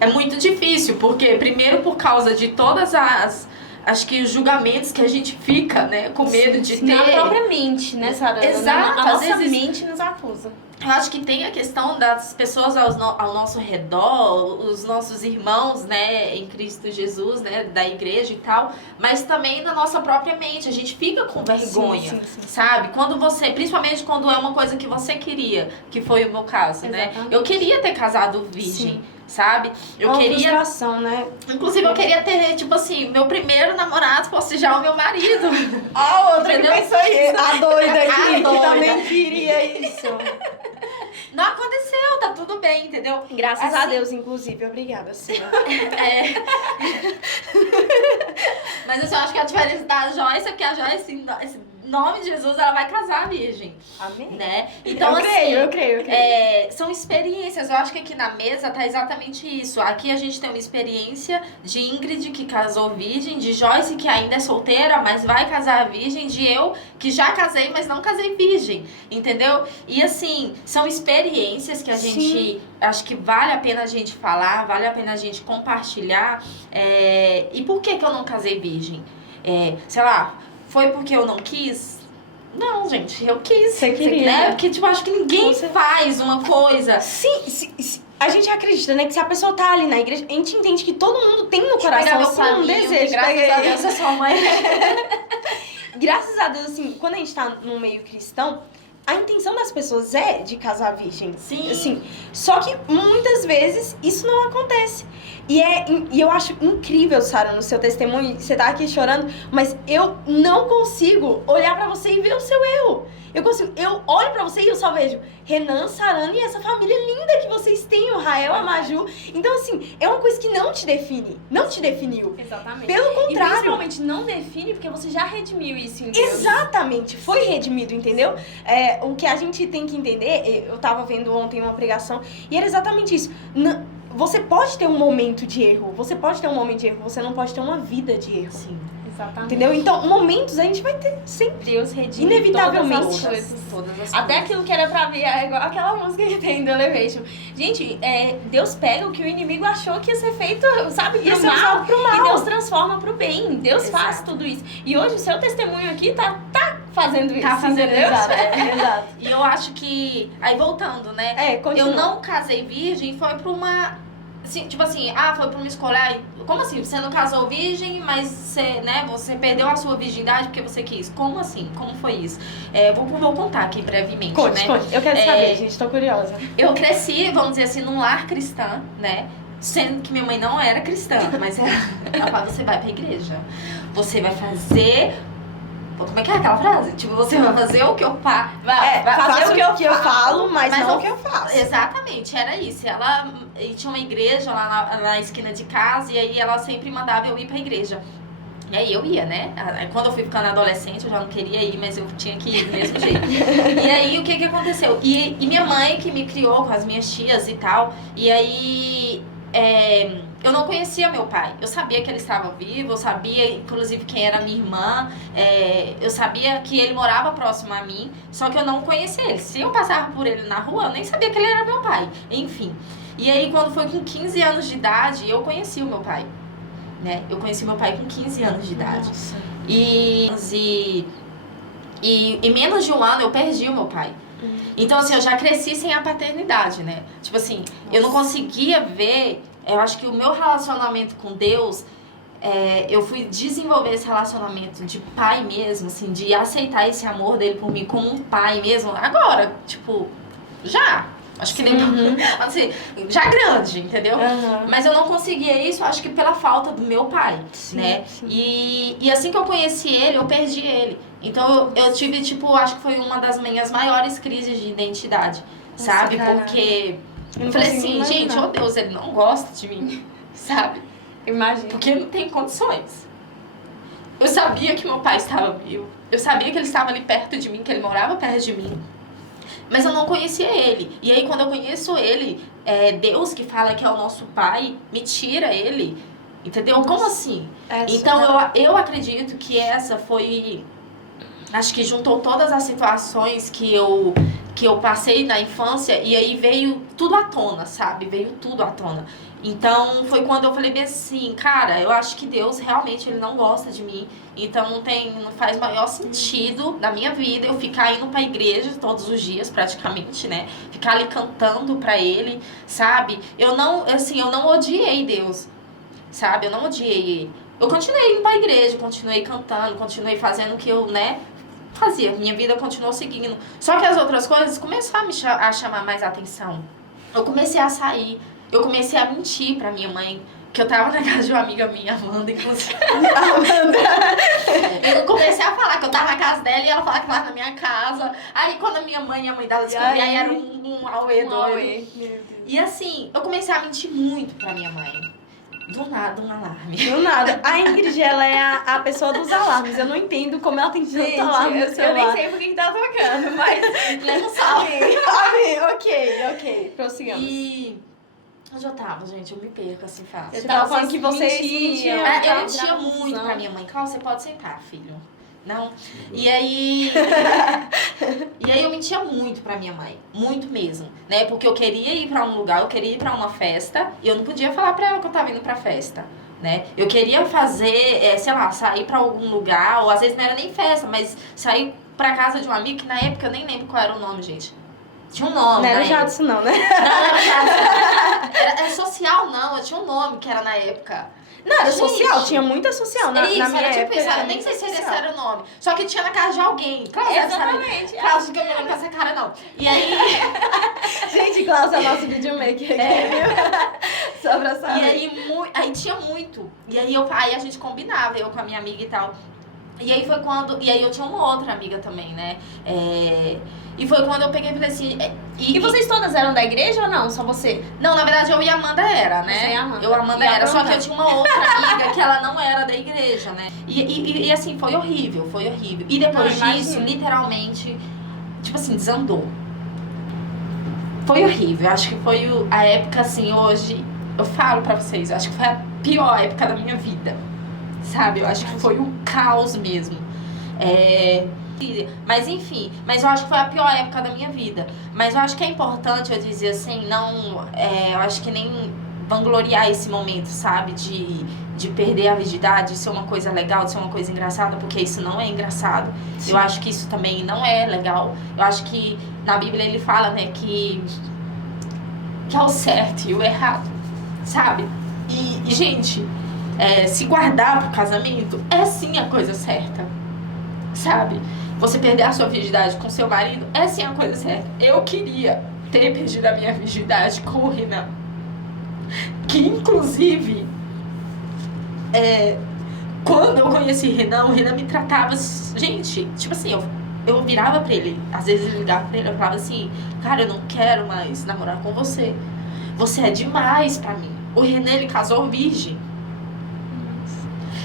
é muito difícil, porque primeiro por causa de todas acho que os julgamentos que a gente fica, né, com medo de ter. Na própria mente, né, Sara? Exato, A às nossa vezes mente nos acusa. eu acho que tem a questão das pessoas ao nosso redor, os nossos irmãos, né, em Cristo Jesus, né, da igreja e tal, mas também na nossa própria mente. A gente fica com vergonha, Sim. sabe? Quando você, principalmente quando é uma coisa que você queria, que foi o meu caso, né? Eu queria ter casado virgem. Sabe? Eu uma queria. frustração, né? Inclusive, eu queria ter, tipo assim, meu primeiro namorado fosse já o meu marido. Ó, outra que Entendeu? pensou isso. A doida aqui, A que doida. também queria isso. Não aconteceu, tá tudo bem, entendeu? Graças a Assim, Deus, inclusive. Obrigada, senhora. Mas assim, eu acho que a diferença da Joyce é que a Joyce, em nome de Jesus, ela vai casar virgem. Amém. Né? Então, Eu creio. são experiências. Eu acho que aqui na mesa tá exatamente isso. Aqui a gente tem uma experiência de Ingrid, que casou virgem, de Joyce, que ainda é solteira, mas vai casar virgem, de eu, que já casei, mas não casei virgem. Entendeu? E assim, são experiências que a gente... Acho que vale a pena a gente falar, vale a pena a gente compartilhar. E por que eu não casei virgem? Sei lá, foi porque eu não quis? Não, gente, eu quis. Você queria, né? né? Porque, tipo, acho que ninguém faz uma coisa. Sim, a gente acredita, né, que se a pessoa tá ali na igreja, a gente entende que todo mundo tem no coração assim, um desejo. Graças a Deus, é sua mãe. Graças a Deus, assim, quando a gente tá num meio cristão, a intenção das pessoas é de casar virgem. Sim. Assim, só que muitas vezes isso não acontece. E eu acho incrível, Sara, no seu testemunho, você tá aqui chorando, mas eu não consigo olhar pra você e ver o seu erro. Eu olho pra você e eu só vejo Renan, Sarana e essa família linda que vocês têm, o Rael, a Maju. Então, assim, é uma coisa que não te define, não te definiu. Exatamente. Pelo E contrário. principalmente não define porque você já redimiu isso em Deus. Exatamente, foi redimido, entendeu? O que a gente tem que entender, eu tava vendo ontem uma pregação, e era exatamente isso. Você pode ter um momento de erro, você não pode ter uma vida de erro. Sim. Exatamente. Entendeu? Então, momentos a gente vai ter sempre. Deus redime Inevitavelmente. todas as coisas. Todas as Até coisas. aquilo que era pra vir, é igual aquela música que tem do Elevation. Gente, Deus pega o que o inimigo achou que ia ser feito, sabe, Ia pro ser mal, usado pro mal. e Deus transforma pro bem. Deus Exato. faz tudo isso. E hoje o seu testemunho aqui tá fazendo isso, Tá fazendo entendeu? isso, Exato. E eu acho que... Aí, voltando, né? Continua. Eu não casei virgem, foi pra uma... Assim, tipo assim, foi pra uma escolha... Como assim? Você não casou virgem, mas você perdeu a sua virgindade porque você quis. Como assim? Como foi isso? Vou contar aqui brevemente, Conte. Eu quero saber, gente, tô curiosa. Eu cresci, vamos dizer assim, num lar cristã, né? Sendo que minha mãe não era cristã, mas ela falava, você vai pra igreja. Você vai fazer... Como é que é aquela frase? Tipo, você vai fazer o que eu faço. Faça o que eu falo, mas não o que eu faço. Exatamente, era isso. Ela tinha uma igreja lá na esquina de casa e aí ela sempre mandava eu ir pra igreja. E aí eu ia, né? Quando eu fui ficando adolescente, eu já não queria ir, mas eu tinha que ir do mesmo jeito. E aí, o que aconteceu? E minha mãe, que me criou com as minhas tias e tal, e aí... eu não conhecia meu pai. Eu sabia que ele estava vivo, eu sabia, inclusive, quem era minha irmã. Eu sabia que ele morava próximo a mim, só que eu não conhecia ele. Se eu passava por ele na rua, eu nem sabia que ele era meu pai. Enfim. E aí, quando foi com 15 anos de idade, eu conheci o meu pai. Né? Eu conheci meu pai com 15 anos de idade. Nossa. E menos de um ano eu perdi o meu pai. Então, assim, eu já cresci sem a paternidade, né? Tipo assim, eu não conseguia ver... Eu acho que o meu relacionamento com Deus eu fui desenvolver esse relacionamento de pai mesmo, assim, de aceitar esse amor dele por mim como um pai mesmo, agora, tipo, já. Acho que nem assim, já grande, entendeu? Mas eu não conseguia isso, acho que pela falta do meu pai, né? E assim que eu conheci ele, eu perdi ele. Então eu tive, tipo, acho que foi uma das minhas maiores crises de identidade, sabe? Caralho. Porque eu falei assim, gente, oh Deus, ele não gosta de mim, sabe? Imagina. Porque não tem condições. Eu sabia que meu pai estava vivo. Eu sabia que ele estava ali perto de mim, que ele morava perto de mim. Mas eu não conhecia ele. E aí, quando eu conheço ele, Deus que fala que é o nosso pai, me tira ele. Entendeu? Como assim? Então, eu acredito que essa foi... Acho que juntou todas as situações que eu passei na infância. E aí veio tudo à tona, sabe? Veio tudo à tona. Então, foi quando eu falei bem assim, cara, eu acho que Deus realmente ele não gosta de mim. Então, não faz maior sentido na minha vida eu ficar indo pra igreja todos os dias, praticamente, né? Ficar ali cantando pra ele, sabe? Eu não odiei Deus, sabe? Eu não odiei ele. Eu continuei indo pra igreja, continuei cantando, continuei fazendo o que eu, né, fazia. Minha vida continuou seguindo. Só que as outras coisas começaram a chamar mais atenção. Eu comecei a sair. Eu comecei a mentir pra minha mãe, que eu tava na casa de uma amiga minha, Amanda, inclusive. Eu comecei a falar que eu tava na casa dela e ela falava que tava na minha casa. Aí quando a minha mãe e a mãe dela descobriram, aí era um auê doido. E assim, eu comecei a mentir muito pra minha mãe. Do nada, um alarme. Do nada. A Ingrid, ela é a pessoa dos alarmes. Eu não entendo como ela tem tanto alarme no celular. Eu nem sei por que tá tocando, mas Leva um salve. Ok. Prossigamos. E... onde eu tava, gente? Eu me perco assim fácil. Você tava falando que vocês mentiam. mentiam. Eu mentia muito pra minha mãe. Cláudia, você pode sentar, filho. Não? E aí... e aí eu mentia muito pra minha mãe. Muito mesmo. Né? Porque eu queria ir pra um lugar, eu queria ir pra uma festa. E eu não podia falar pra ela que eu tava indo pra festa. Né? Eu queria fazer, sei lá, sair pra algum lugar. Ou às vezes não era nem festa, mas sair pra casa de um amigo. Que na época eu nem lembro qual era o nome, gente. Tinha um nome. Não era Jadson, não, né? Não era Jadson. Era social, não. Eu tinha um nome que era na época. Não, era Gente, social, tinha muita social na minha era tipo época. isso, eu nem sei se esse era o nome. Só que tinha na casa de alguém. Cláudia, Exatamente. Cláudia, que eu não lembro essa cara, não. E aí... Gente, Cláudia é nosso videomaker aqui. Só pra saber. E aí tinha muito. E aí, aí a gente combinava, eu com a minha amiga e tal. E aí foi quando... E aí eu tinha uma outra amiga também, né? E foi quando eu peguei e falei assim... E vocês todas eram da igreja ou não? Só você? Não, na verdade eu e a Amanda era, né? Você e a Amanda. Eu e a Amanda era, só que eu tinha uma outra amiga que ela não era da igreja, né? E assim, foi horrível, foi horrível. E depois disso, literalmente, tipo assim, desandou. Foi horrível, acho que foi a época, assim, hoje... Eu falo pra vocês, eu acho que foi a pior época da minha vida, sabe? Eu acho que foi um caos mesmo. Mas enfim, mas eu acho que foi a pior época da minha vida. Mas eu acho que é importante eu dizer assim, não, eu acho que nem vangloriar esse momento, sabe? De perder a virgindade, de ser uma coisa legal, de ser uma coisa engraçada, porque isso não é engraçado. Sim. Eu acho que isso também não é legal. Eu acho que na Bíblia ele fala, né, que é o certo e o errado, sabe? E gente, se guardar pro casamento é sim a coisa certa, sabe? Você perder a sua virgindade com seu marido é sim a coisa certa. Eu queria ter perdido a minha virgindade com o Renan. Que inclusive, quando eu conheci o Renan me tratava... Gente, tipo assim, eu virava pra ele. Às vezes eu ligava pra ele, eu falava assim... Cara, eu não quero mais namorar com você. Você é demais pra mim. O Renan, ele casou virgem.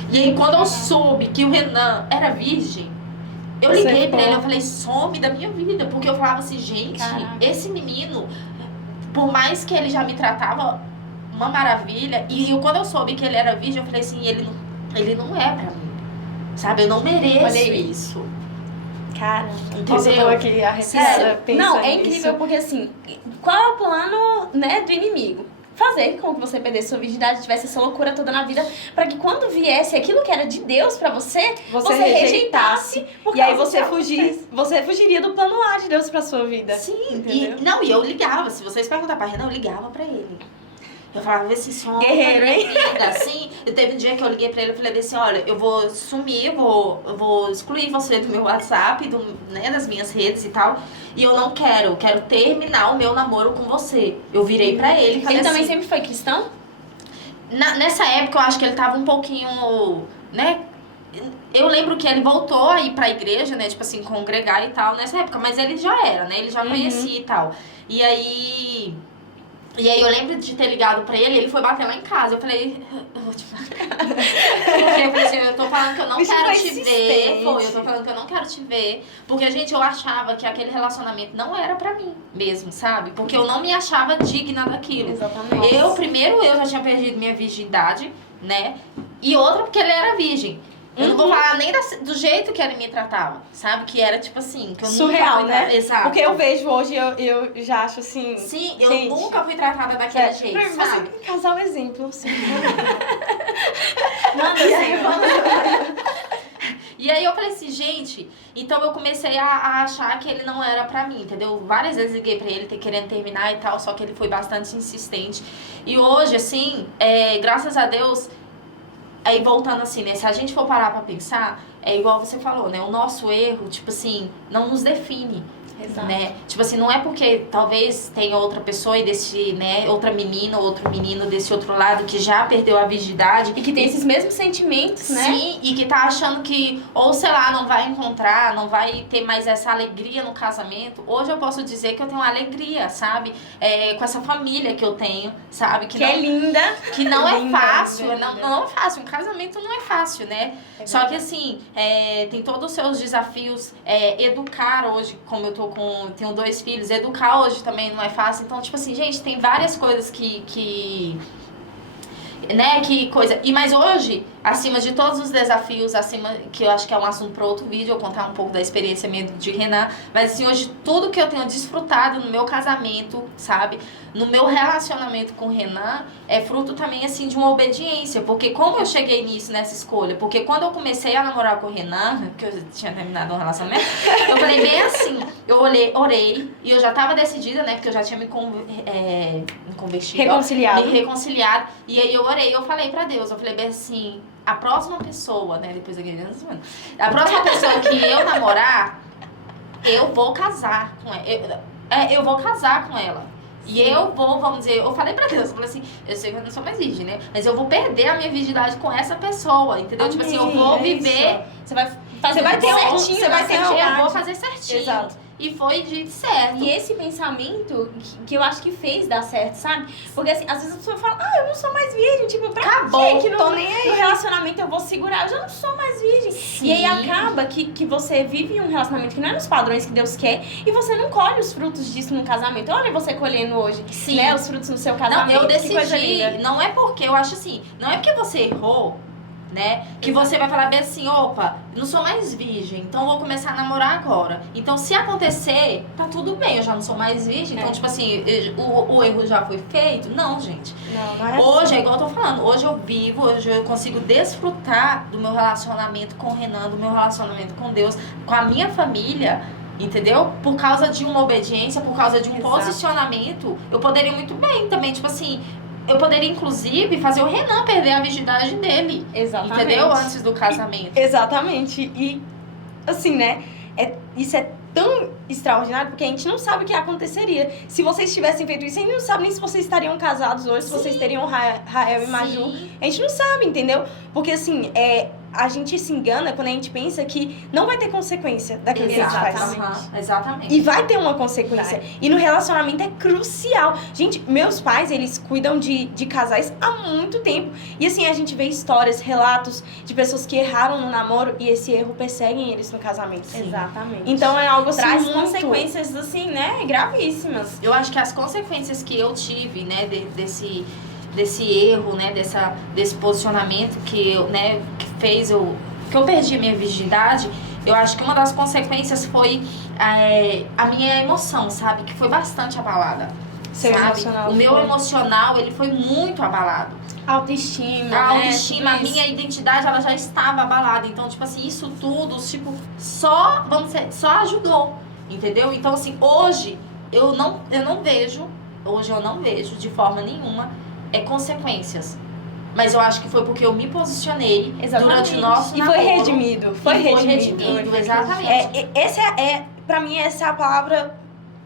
E aí, quando eu soube que o Renan era virgem, eu liguei pra ele, eu falei, some da minha vida. Porque eu falava assim, gente, esse menino, por mais que ele já me tratava uma maravilha, e quando eu soube que ele era virgem, eu falei assim, ele não é pra mim. Sabe, eu não mereço isso. Cara, entendeu? Eu tô aqui arrepiada pensando Não, é incrível nisso. Porque assim, qual é o plano, né, do inimigo? Fazer com que você perdesse sua virgindade, tivesse essa loucura toda na vida, pra que quando viesse aquilo que era de Deus pra você rejeitasse. E aí você fugiria do plano A de Deus pra sua vida. Sim, e eu ligava. Se vocês perguntarem pra Renan, eu ligava pra ele. Eu falava assim, só Guerreiro, hein? vida, assim. Eu teve um dia que eu liguei pra ele e falei assim, olha, eu vou sumir, eu vou excluir você do meu WhatsApp, né, das minhas redes e tal. E eu não quero terminar o meu namoro com você. Eu virei pra ele e falei Ele também assim, sempre foi cristão? nessa época eu acho que ele tava um pouquinho, né? Eu lembro que ele voltou a ir pra igreja, né? Tipo assim, congregar e tal, nessa época. Mas ele já era, né? Ele já conhecia e tal. E aí eu lembro de ter ligado pra ele, ele foi bater lá em casa. Eu falei, eu vou te falar. Porque eu falei assim, eu tô falando que eu não Bicho, quero foi te ver. insistente. Eu tô falando que eu não quero te ver. Porque, gente, eu achava que aquele relacionamento não era pra mim mesmo, sabe? Porque eu não me achava digna daquilo. Exatamente. Eu já tinha perdido minha virgindade, né? E outra porque ele era virgem. Eu não vou falar nem do jeito que ele me tratava, sabe? Que era tipo assim, que eu Surreal, nunca fui né? Exato. Porque eu vejo hoje, eu já acho assim... Sim, gente, eu nunca fui tratada daquele jeito, pra mim, sabe? você tem que casar o exemplo, assim. Manda assim, E aí eu falei assim, gente, então eu comecei a achar que ele não era pra mim, entendeu? Várias vezes liguei pra ele, querendo terminar e tal, só que ele foi bastante insistente. E hoje, assim, graças a Deus, aí voltando assim, né, se a gente for parar pra pensar, é igual você falou, né, o nosso erro, tipo assim, não nos define. Exato. Né? Tipo assim, não é porque talvez tenha outra pessoa e desse, né, outra menina ou outro menino desse outro lado que já perdeu a virgindade E que tem esses mesmos sentimentos, né? Sim, e que tá achando que, ou sei lá, não vai encontrar, não vai ter mais essa alegria no casamento. Hoje eu posso dizer que eu tenho uma alegria, sabe? Com essa família que eu tenho, sabe? Que é linda. Que não é Linda, fácil, linda, não, linda. não é fácil. Um casamento não é fácil, né? Só que assim, tem todos os seus desafios. Educar hoje, como eu tenho 2 filhos, educar hoje também não é fácil. Então, tipo assim, gente, tem várias coisas né, que coisa. Mas hoje, acima de todos os desafios, que eu acho que é um assunto para outro vídeo, eu contar um pouco da experiência minha de Renan, mas assim, hoje tudo que eu tenho desfrutado no meu casamento, sabe, no meu relacionamento com o Renan, é fruto também, assim, de uma obediência, porque como eu cheguei nisso, nessa escolha, porque quando eu comecei a namorar com o Renan, que eu tinha terminado um relacionamento, eu falei bem assim, eu orei, e eu já tava decidida, né, porque eu já tinha me convertido, Reconciliado. me reconciliado, e aí eu orei, eu falei pra Deus, eu falei bem assim, a próxima pessoa, né, depois da igreja, a próxima pessoa que eu namorar, eu vou casar com ela, eu vou casar com ela. E eu vou, vamos dizer, eu falei pra Deus, eu falei assim, eu sei que eu não sou mais virgem, né? Mas eu vou perder a minha virgindade com essa pessoa, entendeu? Tipo assim, eu vou viver. Você vai fazer Você vai ter certinho, você vai ter Eu vou fazer certinho. Exato. E foi de certo. E esse pensamento que eu acho que fez dar certo, sabe? Porque assim, às vezes a pessoa fala, eu não sou mais virgem, tipo, pra Acabou, quê? Que tô nem aí. no relacionamento eu vou segurar, eu já não sou mais virgem. Sim. E aí acaba que você vive um relacionamento que não é nos padrões que Deus quer e você não colhe os frutos disso no casamento. Olha você colhendo hoje, Sim. né? Os frutos no seu Não, casamento. eu Que coisa decidi, linda. não é porque, eu acho assim, não é porque você errou, né, que você vai falar bem assim, opa, não sou mais virgem, então vou começar a namorar agora. Então, se acontecer, tá tudo bem, eu já não sou mais virgem, então, tipo assim, o erro já foi feito. Não, gente. Não é Hoje, é igual eu tô falando, hoje eu vivo, hoje eu consigo desfrutar do meu relacionamento com o Renan, do meu relacionamento com Deus, com a minha família, entendeu? Por causa de uma obediência, por causa de um Exato. posicionamento, eu poderia muito bem também, tipo assim, eu poderia inclusive fazer o Renan perder a virgindade dele, Exatamente. entendeu? Antes do casamento. Exatamente. E, assim, né? Isso é tão extraordinário porque a gente não sabe o que aconteceria. Se vocês tivessem feito isso, a gente não sabe nem se vocês estariam casados hoje, se vocês teriam Rael e Maju. Sim. A gente não sabe, entendeu? Porque, assim, a gente se engana quando a gente pensa que não vai ter consequência daquilo que a gente faz. Exatamente. Exatamente. E vai ter uma consequência. E no relacionamento é crucial. Gente, meus pais, eles cuidam de casais há muito tempo. E assim, a gente vê histórias, relatos de pessoas que erraram no namoro e esse erro perseguem eles no casamento. Sim. Exatamente. Então é algo assim traz muito... consequências, assim, né? Gravíssimas. Eu acho que as consequências que eu tive, né, desse erro, né, desse posicionamento que eu, né, que fez que eu perdi a minha virgindade, eu acho que uma das consequências foi a minha emoção, sabe, que foi bastante abalada. Seu sabe? emocional O meu foi. emocional, ele foi muito abalado. Autoestima, A né? autoestima, a Tudo isso. minha identidade, ela já estava abalada. Então, tipo assim, isso tudo, tipo, só ajudou, entendeu? Então, assim, hoje eu não vejo de forma nenhuma consequências. Mas eu acho que foi porque eu me posicionei durante o nosso E namoro. foi redimido. Foi redimido. Exatamente. Pra mim, essa é a palavra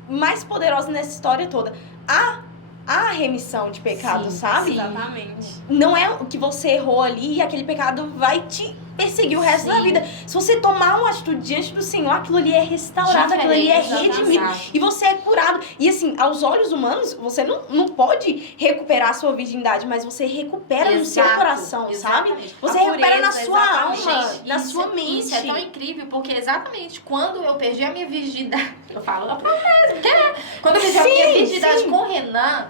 mais poderosa nessa história toda. A remissão de pecado, Sim, sabe? sim. Exatamente. Não é o que você errou ali e aquele pecado vai te perseguir o resto Sim. da vida. Se você tomar uma atitude diante do Senhor, aquilo ali é restaurado, aquilo ali é redimido. Exato. E você é curado. E assim, aos olhos humanos, você não pode recuperar a sua virgindade, mas você recupera no seu coração, sabe? Exatamente. Você A recupera na pureza, sua alma, exatamente. na sua mente. Isso é tão incrível, porque exatamente quando eu perdi a minha virgindade... Eu falo, porque quando eu perdi a minha virgindade com o Renan...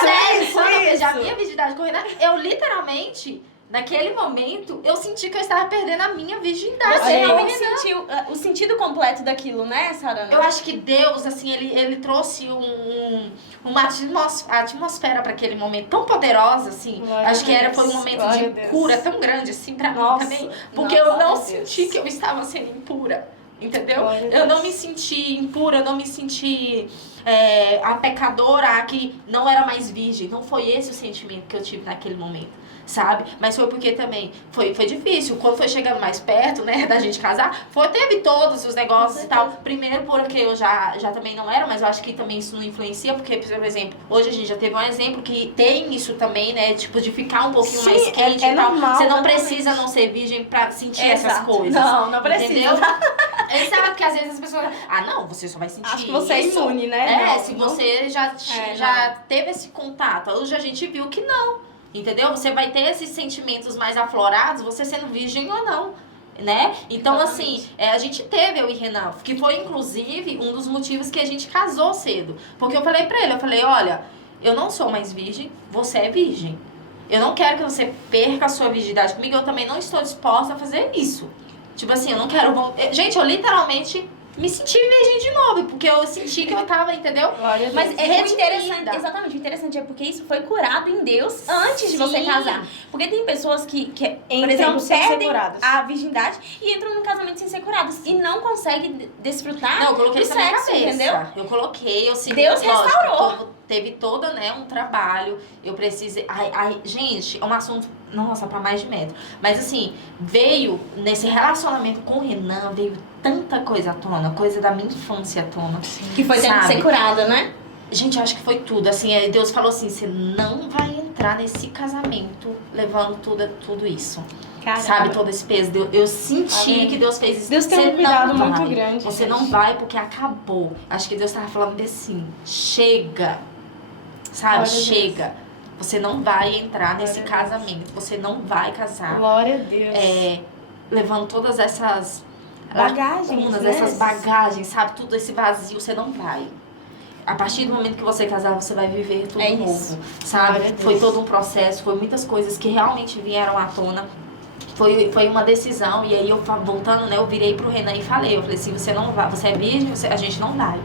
Sério, quando eu perdi a minha virgindade com o Renan, eu literalmente... Naquele momento, eu senti que eu estava perdendo a minha virgindade. Você com o realmente Renan. sentiu o sentido completo daquilo, né, Sarana? Eu acho que Deus, assim, ele trouxe uma atmosfera para aquele momento tão poderosa, assim. Glória acho que a Deus. foi um momento Glória a de Deus. cura tão grande, assim, pra mim Nossa. também. Porque Nossa, eu não meu Deus. senti que eu estava sendo impura. Entendeu? Glória a Eu não Deus. me senti impura, eu não me senti a pecadora, a que não era mais virgem. Não foi esse o sentimento que eu tive naquele momento. Sabe? Mas foi porque também foi difícil. Quando foi chegando mais perto, né, da gente casar, teve todos os negócios e tal. Primeiro porque eu já também não era, mas eu acho que também isso não influencia, porque, por exemplo, hoje a gente já teve um exemplo que tem isso também, né, tipo, de ficar um pouquinho Sim, mais quente é e tal. normal, Você não exatamente. precisa não ser virgem pra sentir Exato. essas coisas. Não precisa. Entendeu? Exato, porque às vezes as pessoas... não, você só vai sentir Acho que você é isso. imune, né? Se você já teve esse contato. Hoje a gente viu que não. Entendeu? Você vai ter esses sentimentos mais aflorados, você sendo virgem ou não, né? Então, Exatamente. assim, a gente teve, eu e Renan, que foi, inclusive, um dos motivos que a gente casou cedo. Porque eu falei pra ele, olha, eu não sou mais virgem, você é virgem. Eu não quero que você perca a sua virgindade comigo, eu também não estou disposta a fazer isso. Tipo assim, eu não quero... Gente, eu literalmente... me senti virgem de novo, porque eu senti que eu tava, entendeu? Glória a Deus. Mas o redimida. interessante, exatamente, o interessante é porque isso foi curado em Deus antes de você Sim. casar. Porque tem pessoas que por Entram exemplo, sem ser perdem curadas. a virgindade e entram num casamento sem ser curados e não conseguem desfrutar Não, eu coloquei do isso na minha sexo, cabeça. entendeu? Eu coloquei, eu segui. Deus restaurou. Teve todo, né, um trabalho. Eu precisei... gente, é um assunto, nossa, pra mais de metro. Mas assim, veio nesse relacionamento com o Renan, veio tanta coisa à tona, coisa da minha infância à tona. Que foi tendo que Sabe? ser curada, né? Gente, eu acho que foi tudo. Assim, Deus falou assim: você não vai entrar nesse casamento levando tudo isso. Caramba. Sabe, todo esse peso. Eu senti Amém. que Deus fez isso. Deus tem Você um cuidado não muito vai. grande, Você gente. não vai porque acabou. Acho que Deus tava falando assim: chega. Sabe? Glória a Deus. Chega. Você não vai entrar nesse Glória a Deus. casamento. Você não vai casar. Glória a Deus. Levando todas essas Bagagens, lacunas, né? essas bagagens, sabe? Tudo esse vazio, você não vai. A partir do momento que você casar, você vai viver tudo É novo, isso. sabe? Glória a Deus. Foi todo um processo, foi muitas coisas que realmente vieram à tona. Foi uma decisão, e aí eu voltando, né, eu virei pro Renan e falei, eu falei assim, você não vai, você é virgem, a gente não vai.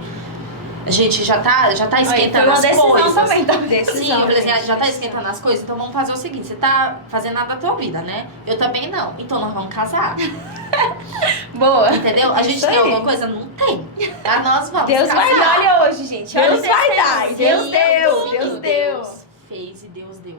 A gente já tá esquentando as foi uma coisas. decisão também, tá? Sim, eu falei assim, a gente já tá esquentando as coisas, então vamos fazer o seguinte, você tá fazendo nada da tua vida, né? Eu também não, então nós vamos casar. Boa. Entendeu? A gente Isso tem aí. alguma coisa? Não tem. Ah, nós vamos Deus casar. vai dar, olha hoje, gente. Olha, Deus Deus vai dar. fez, Deus Sim, deu, tudo Deus deu. Deus fez e Deus deu.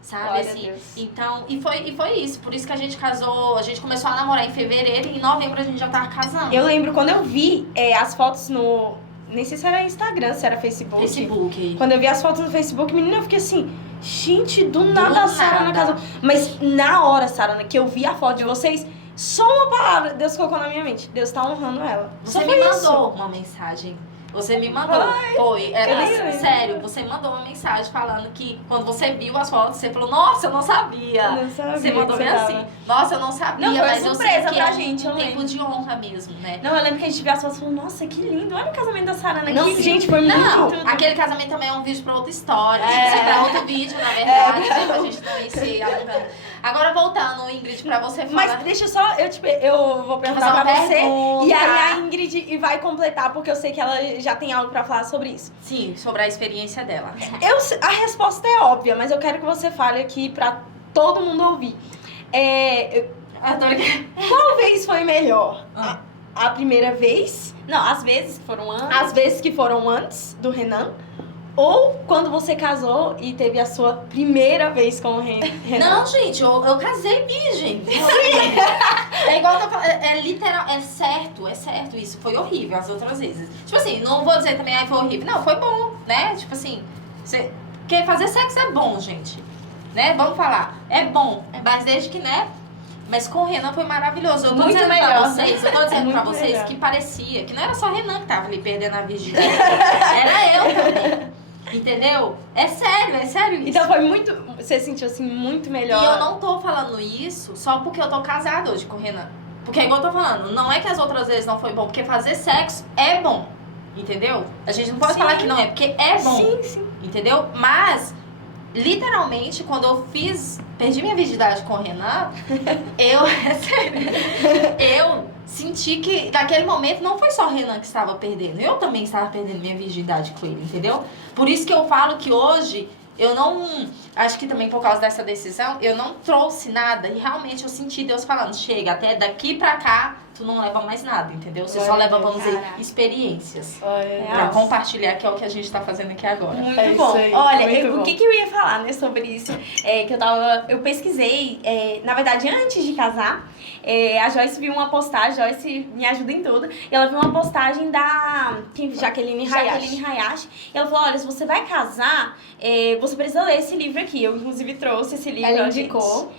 Sabe, Glória a assim? Deus. Então, e foi isso. Por isso que a gente casou, a gente começou a namorar em fevereiro e em novembro a gente já tava casando. Eu lembro quando eu vi as fotos no... Nem sei se era Instagram, se era Facebook. Facebook. Quando eu vi as fotos no Facebook, menina, eu fiquei assim... Gente, do nada a Sarana nada. casou. Mas na hora, Sarana, que eu vi a foto de vocês... Só uma palavra Deus colocou na minha mente. Deus tá honrando ela. Você Só me foi mandou isso. uma mensagem. Você me mandou. Foi. eu Era nem lembro. sério. Você mandou uma mensagem falando que quando você viu as fotos, você falou, nossa, eu não sabia. Eu não sabia Você mandou que bem você assim. tava. Nossa, eu não sabia, Não, foi mas eu sei surpresa que pra é gente, eu um tempo lembro. de honra mesmo, né? Não, eu lembro que a gente viu as fotos e falou, nossa, que lindo. Olha o casamento da Sarana aqui. Não, gente, foi Não, muito... aquele casamento também é um vídeo pra outra história. Isso é pra outro vídeo, na verdade, né? Pra gente não ir se alongando. Agora voltando, Ingrid, pra você falar. Mas deixa só, eu vou perguntar fazer pra uma você. pergunta. E aí a Ingrid vai completar, porque eu sei que ela já tem algo pra falar sobre isso. Sim, sobre a experiência dela. A resposta é óbvia, mas eu quero que você fale aqui pra todo mundo ouvir. Qual vez foi melhor? Ah. A primeira vez, Não, às vezes que foram anos. as vezes que foram antes do Renan, Ou quando você casou e teve a sua primeira vez com o Renan? Não, gente, eu casei virgem. É igual eu tô falando, é literal, é certo isso. Foi horrível as outras vezes. Tipo assim, não vou dizer também, foi horrível. Não, foi bom, né? Tipo assim, porque fazer sexo é bom, gente. Né? Vamos falar, é bom. Mas desde que, né? Mas com o Renan foi maravilhoso. Eu tô Muito dizendo melhor, pra vocês, pra vocês melhor. que parecia que não era só o Renan que tava ali perdendo a virgindade. Era eu também. Entendeu? É sério isso. Então foi muito... Você sentiu, assim, muito melhor. E eu não tô falando isso só porque eu tô casada hoje com o Renan. Porque é igual eu tô falando, não é que as outras vezes não foi bom, porque fazer sexo é bom. Entendeu? A gente não pode falar que não é, porque é bom. Sim. Entendeu? Mas, literalmente, quando eu perdi minha virgindade com o Renan, é sério, eu senti que naquele momento não foi só o Renan que estava perdendo, eu também estava perdendo minha virgindade com ele, entendeu? Por isso que eu falo que hoje eu não, acho que também por causa dessa decisão, eu não trouxe nada e realmente eu senti Deus falando, chega, até daqui pra cá tu não leva mais nada, entendeu? Você só leva, vamos dizer, experiências pra compartilhar, que é o que a gente tá fazendo aqui agora. Muito bom. Olha, muito bom. O que eu ia falar, né, sobre isso, que eu pesquisei, na verdade, antes de casar, a Joyce viu uma postagem, Joyce me ajuda em tudo, e ela viu uma postagem da Jaqueline Hayashi, e ela falou, olha, se você vai casar, você precisa ler esse livro aqui. Eu, inclusive, trouxe esse livro. Ela indicou.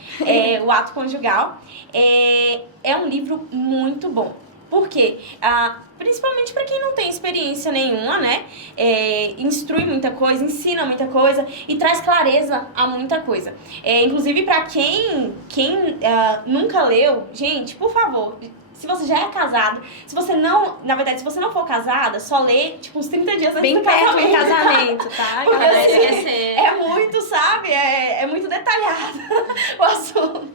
O Ato Conjugal. É um livro muito bom. Por quê? Principalmente para quem não tem experiência nenhuma, né? Instrui muita coisa, ensina muita coisa e traz clareza a muita coisa. Inclusive, para quem nunca leu, gente, por favor... Se você já é casado, se você não for casada, só lê, tipo, uns 30 dias antes bem do perto do casamento. casamento, tá? Porque, Não assim, esquecer. é muito, sabe? É muito detalhado o assunto.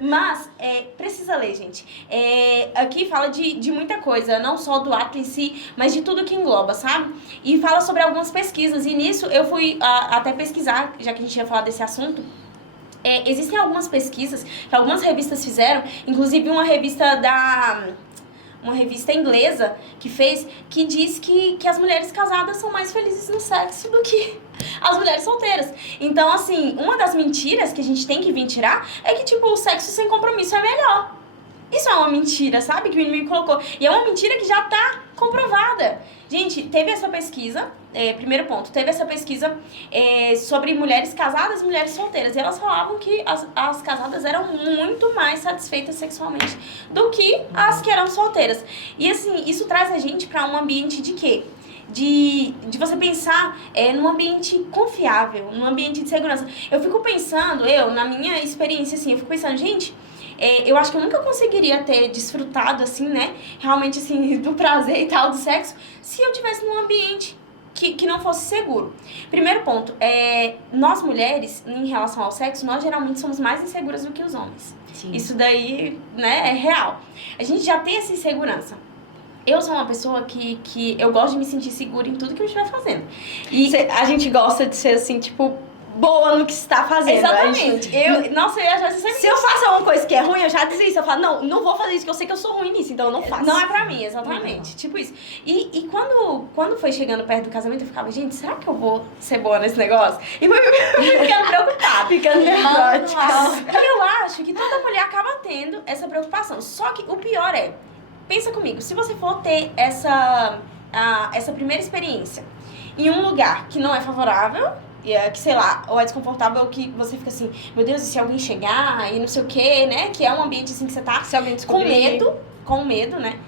Mas, precisa ler, gente. Aqui fala de muita coisa, não só do ato em si, mas de tudo que engloba, sabe? E fala sobre algumas pesquisas. E nisso eu fui até pesquisar, já que a gente ia falar desse assunto. Existem algumas pesquisas que algumas revistas fizeram, inclusive uma revista inglesa que diz que as mulheres casadas são mais felizes no sexo do que as mulheres solteiras. Então, assim, uma das mentiras que a gente tem que vir tirar é que, tipo, o sexo sem compromisso é melhor. Isso é uma mentira, sabe? Que o inimigo colocou. E é uma mentira que já tá comprovada. Gente, teve essa pesquisa, primeiro ponto, teve essa pesquisa sobre mulheres casadas e mulheres solteiras. E elas falavam que as casadas eram muito mais satisfeitas sexualmente do que as que eram solteiras. E assim, isso traz a gente pra um ambiente de quê? De você pensar num ambiente confiável, num ambiente de segurança. Eu fico pensando, na minha experiência, assim, eu fico pensando, gente... eu acho que eu nunca conseguiria ter desfrutado, assim, né? Realmente, assim, do prazer e tal, do sexo, se eu tivesse num ambiente que não fosse seguro. Primeiro ponto, nós mulheres, em relação ao sexo, nós geralmente somos mais inseguras do que os homens. Sim. Isso daí, né, é real. A gente já tem essa insegurança. Eu sou uma pessoa que eu gosto de me sentir segura em tudo que eu estiver fazendo. E a gente gosta de ser, assim, tipo... boa no que você tá fazendo. Exatamente. Nossa, eu já sempre... Se eu faço alguma coisa que é ruim, eu já desisto. Eu falo, não vou fazer isso, que eu sei que eu sou ruim nisso, então eu não faço. Não é pra mim, exatamente. Tipo isso. E quando foi chegando perto do casamento, eu ficava, gente, será que eu vou ser boa nesse negócio? E fui ficando preocupada. Ficando nervótica. E eu acho que toda mulher acaba tendo essa preocupação. Só que o pior pensa comigo, se você for ter essa primeira experiência em um lugar que não é favorável, que, sei lá, ou é desconfortável, ou que você fica assim, meu Deus, e se alguém chegar, e não sei o quê, né? Que é um ambiente assim que você tá se alguém com medo, né?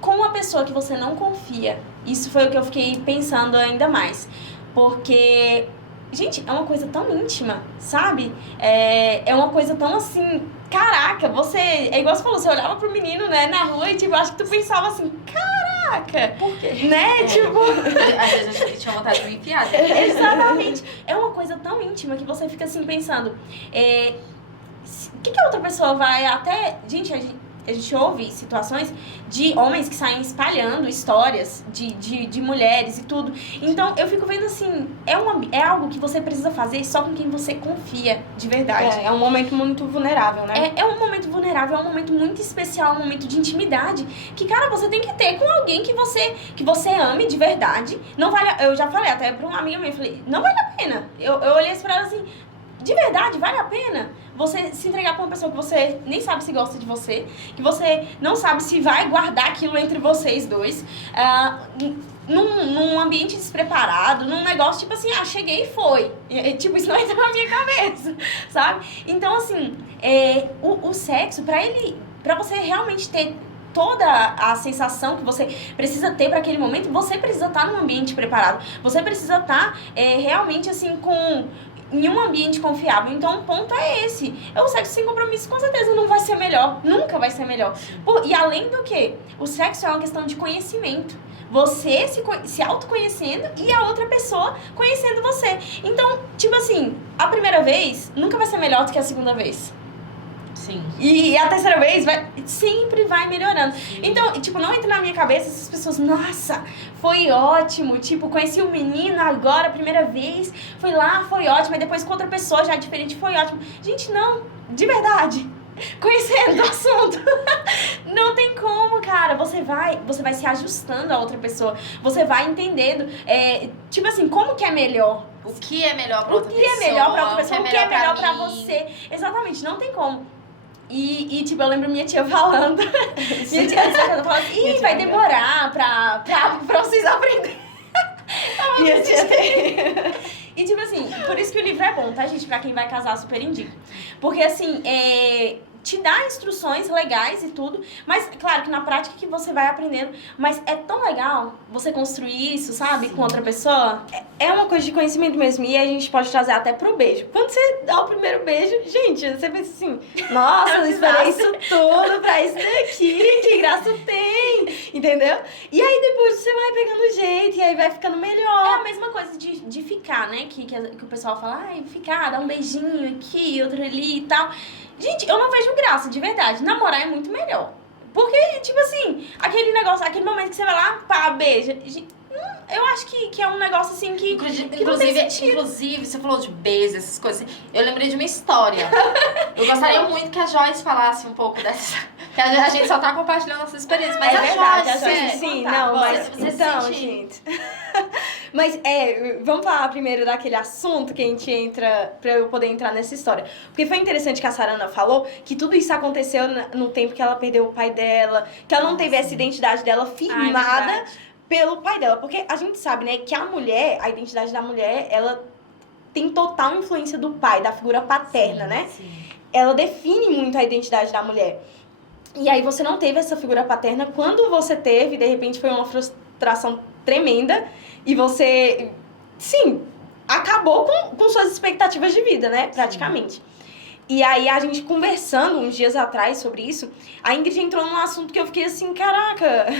Com uma pessoa que você não confia. Isso foi o que eu fiquei pensando ainda mais. Porque, gente, é uma coisa tão íntima, sabe? É uma coisa tão assim, caraca, é igual você falou, você olhava pro menino, né, na rua e tipo, acho que tu pensava assim, caraca. Por quê? Né? Tipo... Às vezes a gente tinha vontade de me enfiar. Exatamente. É uma coisa tão íntima que você fica assim pensando, o que a outra pessoa vai até... Gente, a gente ouve situações de homens que saem espalhando histórias de mulheres e tudo. Então, eu fico vendo assim, é algo que você precisa fazer só com quem você confia, de verdade. É um momento muito vulnerável, né? É um momento vulnerável, é um momento muito especial, um momento de intimidade. Que, cara, você tem que ter com alguém que você ame de verdade. Não vale, eu já falei até pra uma amiga minha, eu falei, não vale a pena. Eu olhei assim pra ela assim, de verdade, vale a pena você se entregar pra uma pessoa que você nem sabe se gosta de você, que você não sabe se vai guardar aquilo entre vocês dois, num ambiente despreparado, num negócio tipo assim, cheguei e foi. Tipo, isso não entra na minha cabeça, sabe? Então, assim, o sexo, pra você realmente ter toda a sensação que você precisa ter para aquele momento, você precisa estar num ambiente preparado. Você precisa estar realmente, assim, em um ambiente confiável. Então, o ponto é esse. O sexo sem compromisso, com certeza, não vai ser melhor. Nunca vai ser melhor. E além do que, o sexo é uma questão de conhecimento. Você se autoconhecendo e a outra pessoa conhecendo você. Então, tipo assim, a primeira vez nunca vai ser melhor do que a segunda vez. Sim. E a terceira vez sempre vai melhorando. Sim. Então, tipo, não entra na minha cabeça essas pessoas, nossa, foi ótimo. Tipo, conheci um menino agora, primeira vez, fui lá, foi ótimo. Aí depois com outra pessoa já diferente, foi ótimo. Gente, não, de verdade. Conhecendo o assunto. Não tem como, cara. Você vai se ajustando a outra pessoa. Você vai entendendo, tipo assim, como que é melhor. O que é melhor pra outra pessoa. O que é melhor pra outra pessoa, o que é melhor pra você. Exatamente, não tem como. E tipo, eu lembro minha tia falando. Minha tia falando assim, vai demorar pra vocês aprenderem. Minha tia tem. E tipo assim, por isso que o livro é bom, tá, gente? Pra quem vai casar, super indico. Porque assim, te dá instruções legais e tudo, mas claro que na prática que você vai aprendendo, mas é tão legal você construir isso, sabe, com outra pessoa. É uma coisa de conhecimento mesmo, e a gente pode trazer até pro beijo. Quando você dá o primeiro beijo, gente, você pensa assim, nossa, eu esperei isso tudo pra isso daqui, que graça tem, entendeu? E aí depois você vai pegando o jeito, e aí vai ficando melhor. É a mesma coisa de ficar, né, que o pessoal fala, ficar, dar um beijinho aqui, outro ali e tal. Gente, eu não vejo graça, de verdade. Namorar é muito melhor. Porque, tipo assim, aquele negócio, aquele momento que você vai lá, pá, beija. Eu acho que é um negócio assim que não tem sentido. Inclusive, você falou de beijo, essas coisas assim. Eu lembrei de uma história. Eu gostaria muito que a Joyce falasse um pouco dessa. Que a gente só tá compartilhando nossas experiências. Mas verdade, a Joyce, sim, não, mas você então, sente... gente. Mas vamos falar primeiro daquele assunto que a gente entra, pra eu poder entrar nessa história. Porque foi interessante que a Sarana falou que tudo isso aconteceu no tempo que ela perdeu o pai dela, que ela não teve essa identidade dela firmada pelo pai dela. Porque a gente sabe, né, que a identidade da mulher, ela tem total influência do pai, da figura paterna, né? Sim. Ela define muito a identidade da mulher. E aí você não teve essa figura paterna. Quando você teve, de repente foi uma frustração tremenda. E você, sim, acabou com suas expectativas de vida, né? Praticamente. Sim. E aí, a gente conversando uns dias atrás sobre isso, a Ingrid entrou num assunto que eu fiquei assim, caraca,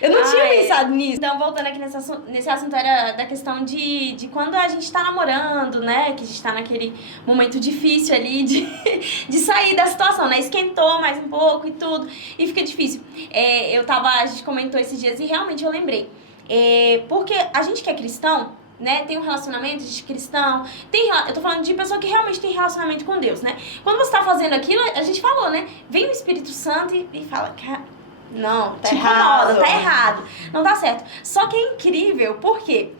eu não tinha pensado nisso. Então, voltando aqui nesse assunto, era da questão de quando a gente tá namorando, né? Que a gente tá naquele momento difícil ali de sair da situação, né? Esquentou mais um pouco e tudo, e fica difícil. A gente comentou esses dias e realmente eu lembrei. Porque a gente que é cristão, né, tem um relacionamento de cristão, eu tô falando de pessoa que realmente tem relacionamento com Deus, né? Quando você tá fazendo aquilo, a gente falou, né? Vem o Espírito Santo e fala, cara, não, tá errado, não dá certo. Só que é incrível, por quê?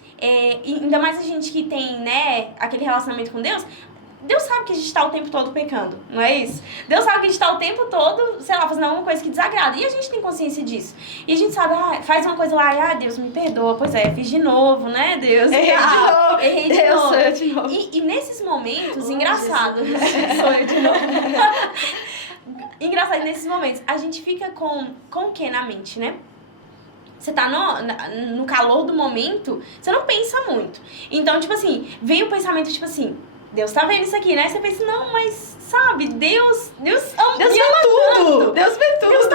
Ainda mais a gente que tem, né, aquele relacionamento com Deus sabe que a gente tá o tempo todo pecando, não é isso? Deus sabe que a gente tá o tempo todo, sei lá, fazendo alguma coisa que desagrada. E a gente tem consciência disso. E a gente sabe, faz uma coisa lá, Deus me perdoa. Pois fiz de novo, né, Deus? Errei de novo. Sou eu de novo. E nesses momentos, engraçado. Sou eu de novo. Engraçado, nesses momentos, a gente fica com o que na mente, né? Você tá no calor do momento, você não pensa muito. Então, tipo assim, vem o pensamento, tipo assim, Deus tá vendo isso aqui, né? Você pensa, não, mas, sabe, Deus ama tudo. Deus vê tudo. Deus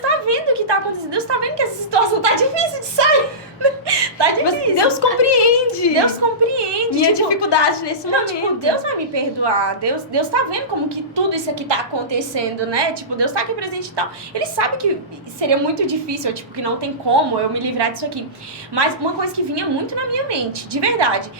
tá vendo o que tá acontecendo. Deus tá vendo que essa situação tá difícil de sair. Tá difícil. Deus compreende. Deus compreende. Minha tipo, dificuldade nesse não, momento. tipo, Deus vai me perdoar. Deus tá vendo como que tudo isso aqui tá acontecendo, né? Tipo, Deus tá aqui presente e tal. Ele sabe que seria muito difícil, tipo, que não tem como eu me livrar disso aqui. Mas uma coisa que vinha muito na minha mente, de verdade,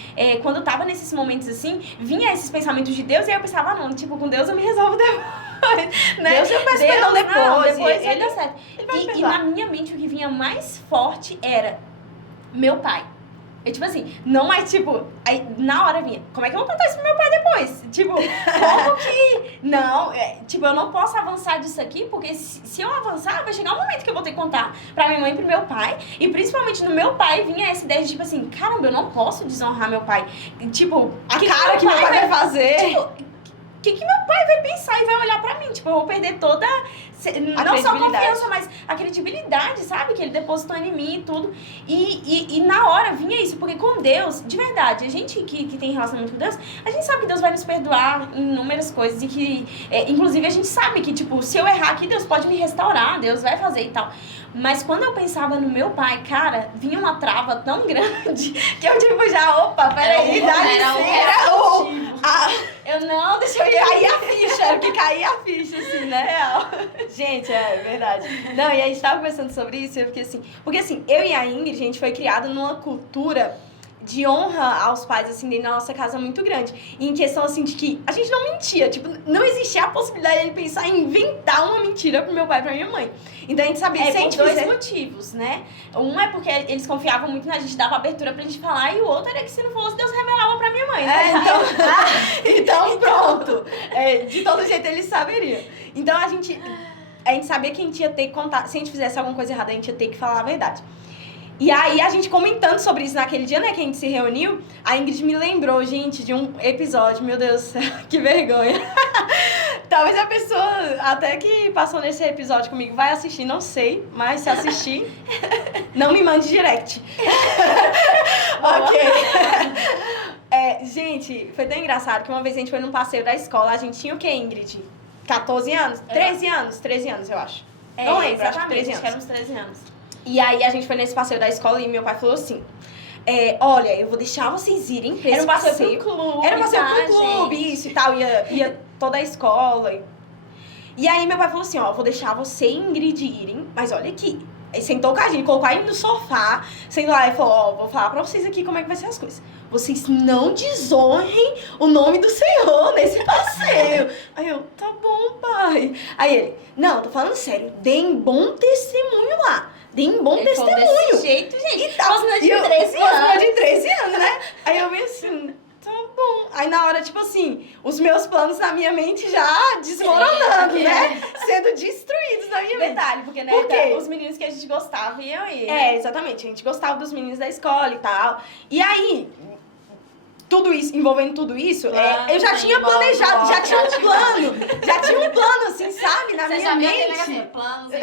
quando eu tava nesses momentos assim, vinha esses pensamentos de Deus e aí eu pensava, ah, não, tipo, com Deus eu me resolvo depois, né? Deus eu peço perdão depois. Depois vai dar certo. vai E perdoar. na minha mente o que vinha mais forte era meu pai. Eu, tipo assim, não é tipo... Aí, na hora vinha, como é que eu vou contar isso pro meu pai depois? Tipo, como que... Não, tipo, eu não posso avançar disso aqui, porque se eu avançar, vai chegar um momento que eu vou ter que contar pra minha mãe e pro meu pai. E principalmente no meu pai vinha essa ideia de, tipo assim, caramba, eu não posso desonrar meu pai. E, tipo... A cara que meu pai vai fazer. Tipo, o que meu pai vai pensar e vai olhar pra mim? Tipo, eu vou perder toda... Não só a confiança, mas a credibilidade, sabe? Que ele depositou em mim e tudo. E na hora vinha isso, porque com Deus, de verdade, a gente que tem relacionamento com Deus, a gente sabe que Deus vai nos perdoar em inúmeras coisas e que, inclusive, a gente sabe que, tipo, se eu errar aqui, Deus pode me restaurar, Deus vai fazer e tal. Mas quando eu pensava no meu pai, cara, vinha uma trava tão grande que eu, tipo, já, opa, peraí, eu não, deixa eu ir. Caía a ficha, que caía a ficha, assim, né? Real. Gente, é verdade. Não, e a gente tava conversando sobre isso, eu fiquei assim... Porque, assim, eu e a Ingrid, a gente foi criada numa cultura de honra aos pais, assim, dentro da nossa casa muito grande. E em questão, assim, de que a gente não mentia. Tipo, não existia a possibilidade de pensar em inventar uma mentira pro meu pai e pra minha mãe. Então, a gente sabia... Por dois motivos, né? Um é porque eles confiavam muito na gente, dava abertura pra gente falar. E o outro era que se não fosse, Deus revelava pra minha mãe. Né? Então pronto. De todo jeito, eles saberiam. Então, a gente sabia que a gente ia ter que contar... Se a gente fizesse alguma coisa errada, a gente ia ter que falar a verdade. E aí, a gente comentando sobre isso naquele dia, né, que a gente se reuniu, a Ingrid me lembrou, gente, de um episódio, meu Deus do céu, que vergonha. Talvez a pessoa, até que passou nesse episódio comigo, vai assistir, não sei, mas se assistir, não me mande direct. Ok. Gente, foi tão engraçado que uma vez a gente foi num passeio da escola, a gente tinha o quê, Ingrid? 14 anos? 13 anos, 13 anos, eu acho. Não lembro, acho que 13 anos. Acho que eram uns 13 anos. E aí a gente foi nesse passeio da escola e meu pai falou assim, olha, eu vou deixar vocês irem pra esse Era um passeio pro clube. Era um passeio pro clube, gente. isso e tal, ia toda a escola. E aí meu pai falou assim, ó, vou deixar você e Ingrid irem, mas olha aqui. Aí sentou com a gente, colocou aí no sofá, sentou lá e falou, ó, vou falar pra vocês aqui como é que vai ser as coisas. Vocês não desonrem o nome do Senhor nesse passeio. Aí eu, tá bom, pai. Aí ele, não, tô falando sério, deem bom testemunho lá. Deem bom testemunho. Desse jeito, gente. E tal. Mocinha de 13 anos. de 13 anos, né? Aí eu meio assim, tá bom. Aí na hora, tipo assim, os meus planos na minha mente já desmoronando, né? Sendo destruídos na minha mente. Detalhe, porque, né, Por quê? os meninos que a gente gostava iam ir. Exatamente. A gente gostava dos meninos da escola e tal. E aí, envolvendo tudo isso, eu já tinha planejado, já tinha um plano, assim, sabe? Na minha mente. Assim, planos e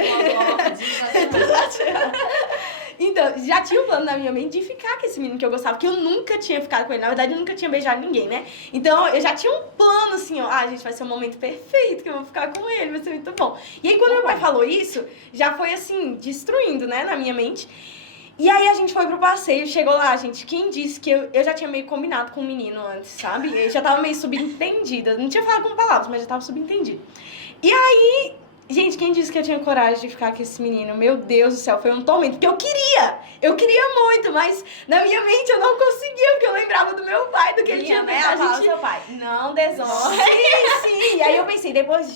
Então, já tinha um plano na minha mente de ficar com esse menino que eu gostava, que eu nunca tinha ficado com ele. Na verdade, eu nunca tinha beijado ninguém, né? Então, eu já tinha um plano, assim, ó. Gente, vai ser um momento perfeito que eu vou ficar com ele, vai ser muito bom. E aí, quando meu pai falou isso, já foi, assim, destruindo, né, na minha mente. E aí, a gente foi pro passeio, chegou lá, gente. Quem disse que eu já tinha meio combinado com o menino antes, sabe? Eu já tava meio subentendida. Não tinha falado com palavras, mas já tava subentendida. E aí... Gente, quem disse que eu tinha coragem de ficar com esse menino? Meu Deus do céu, foi um tormento. Porque eu queria muito, mas na minha mente eu não conseguia, porque eu lembrava do meu pai, do que ele tinha feito. A gente... seu pai, não desonra. Sim. E aí eu pensei, depois